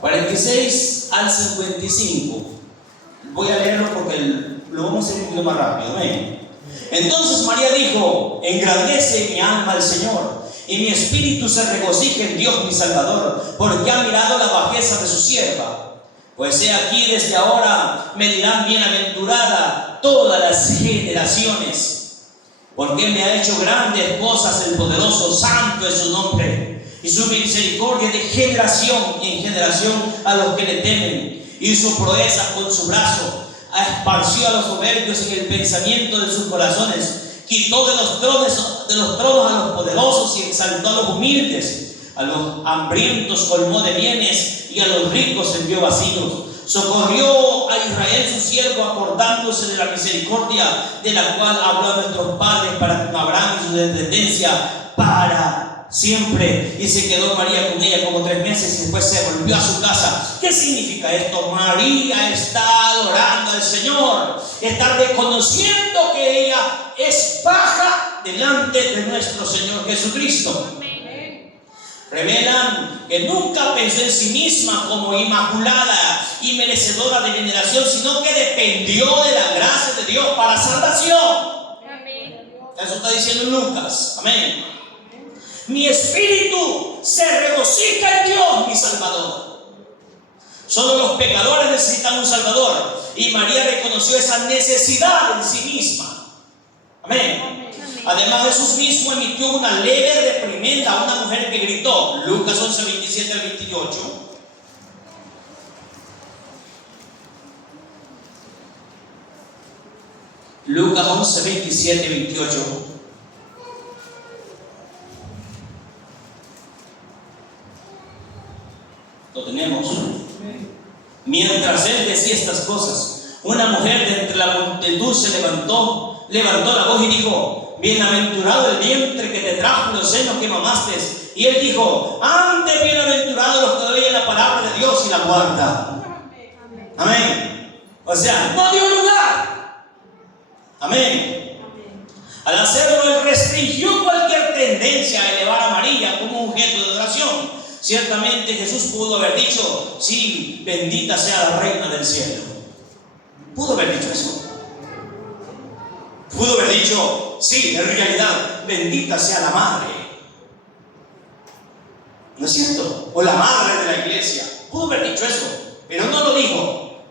46 al 55. Voy a leerlo porque lo vamos a hacer un poquito más rápido. Amén. Entonces María dijo: engrandece mi alma al Señor, y mi espíritu se regocija en Dios mi Salvador, porque ha mirado la bajeza de su sierva. Pues he aquí, desde ahora me dirán bienaventurada todas las generaciones, porque me ha hecho grandes cosas el poderoso, santo es su nombre, y su misericordia de generación en generación a los que le temen. Hizo proezas con su brazo, esparció a los soberbios en el pensamiento de sus corazones, quitó de los tronos a los poderosos y exaltó a los humildes. A los hambrientos colmó de bienes y a los ricos envió vacíos. Socorrió a Israel su siervo, acordándose de la misericordia de la cual habló a nuestros padres para con Abraham y su descendencia para siempre. Y se quedó María con ella como 3 meses y después se volvió a su casa. ¿Qué significa esto? María está adorando al Señor, está reconociendo que ella es paja delante de nuestro Señor Jesucristo. Revelan que nunca pensó en sí misma como inmaculada y merecedora de veneración, sino que dependió de la gracia de Dios para salvación. Eso está diciendo Lucas. Amén. Mi espíritu se regocija en Dios, mi Salvador. Solo los pecadores necesitan un Salvador, y María reconoció esa necesidad en sí misma. Amén. Además, Jesús mismo emitió una leve reprimenda a una mujer que gritó. Lucas 11:27 al 28. Lucas 11:27 28. Lo tenemos. Mientras él decía estas cosas, una mujer de entre la multitud se levantó la voz y dijo: bienaventurado el vientre que te trajo y los senos que mamaste. Y él dijo: antes bienaventurados los que oyen la palabra de Dios y la guardan. Amén. O sea, no dio lugar. Amén. Al hacerlo, él restringió cualquier tendencia a elevar a María como objeto de adoración. Ciertamente Jesús pudo haber dicho: sí, bendita sea la reina del cielo. Pudo haber dicho eso. Pudo haber dicho: sí, en realidad, bendita sea la madre. ¿No es cierto? O la madre de la iglesia. Pudo haber dicho eso, pero no lo dijo.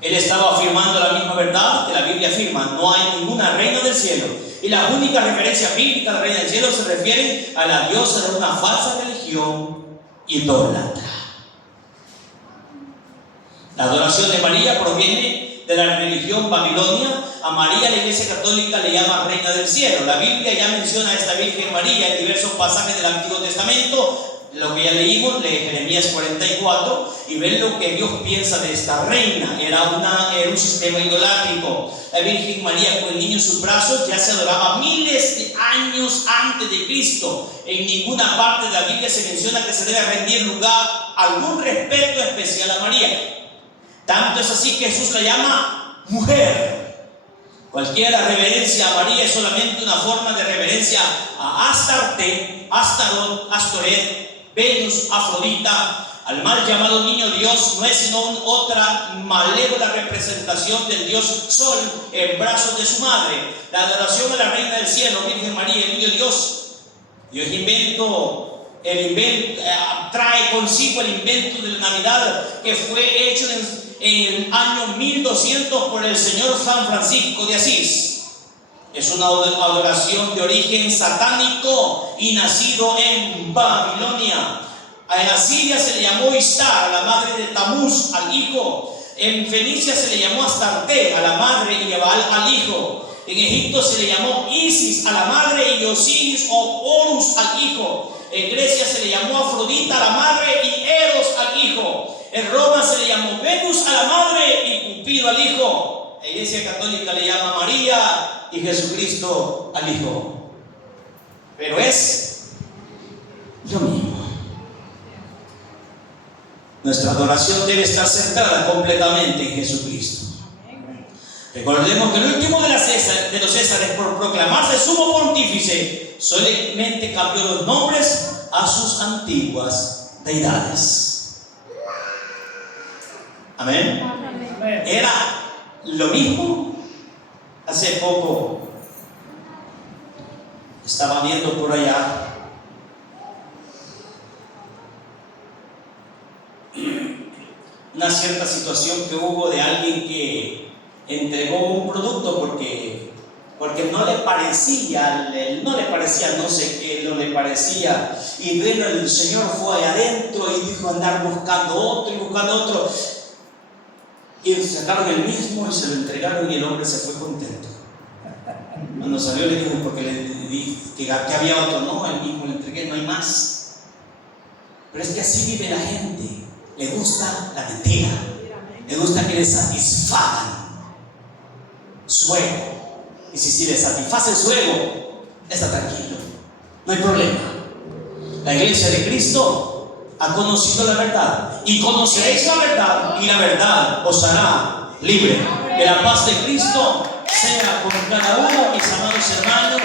Él estaba afirmando la misma verdad que la Biblia afirma: no hay ninguna reina del cielo. Y las únicas referencias bíblicas a la reina del cielo se refieren a la diosa de una falsa religión idólatra. La adoración de María proviene de la religión babilonia. A María la Iglesia Católica le llama Reina del Cielo. La Biblia ya menciona a esta Virgen María en diversos pasajes del Antiguo Testamento. Lo que ya leímos, lee Jeremías 44 y ven lo que Dios piensa de esta reina. Era un sistema idolátrico. La Virgen María con el niño en sus brazos ya se adoraba miles de años antes de Cristo. En ninguna parte de la Biblia se menciona que se debe rendir lugar, algún respeto especial a María. Tanto es así que Jesús la llama mujer. Cualquier reverencia a María es solamente una forma de reverencia a Astarte, Astarot, Astoret, Venus, Afrodita. Al mal llamado niño Dios no es sino otra malévola representación del Dios Sol en brazos de su madre. La adoración a la Reina del Cielo, Virgen María, el niño Dios. Dios trae consigo el invento de la Navidad que fue hecho en el año 1200 por el señor San Francisco de Asís. Es una adoración de origen satánico y nacido en Babilonia. En Asiria se le llamó Istar, a la madre de Tamuz, al hijo. En Fenicia se le llamó Astarte, a la madre, y Baal al hijo. En Egipto se le llamó Isis, a la madre, y Osiris o Horus al hijo. En Grecia se le llamó Afrodita a la madre y Eros al hijo. En Roma se le llamó Venus a la madre y Cupido al hijo. La Iglesia Católica le llama María y Jesucristo al hijo. Pero es lo mismo. Nuestra adoración debe estar centrada completamente en Jesucristo. Recordemos que el último de los Césares, por proclamarse sumo pontífice, solamente cambió los nombres a sus antiguas deidades. Amén. Amén. Era lo mismo. Hace poco estaba viendo por allá una cierta situación que hubo de alguien que entregó un producto porque no le parecía no sé qué, no le parecía, y bueno, el Señor fue allá adentro y dijo andar buscando otro, y sacaron el mismo y se lo entregaron y el hombre se fue contento. Cuando salió le dijo, porque le dije que había otro, no, el mismo le entregué, no hay más. Pero es que así vive la gente. Le gusta la mentira, le gusta que le satisfagan su ego. Y si le satisface su ego, está tranquilo, no hay problema. La Iglesia de Cristo ha conocido la verdad, y conoceréis la verdad, y la verdad os hará libre. Que la paz de Cristo sea con cada uno, mis amados hermanos.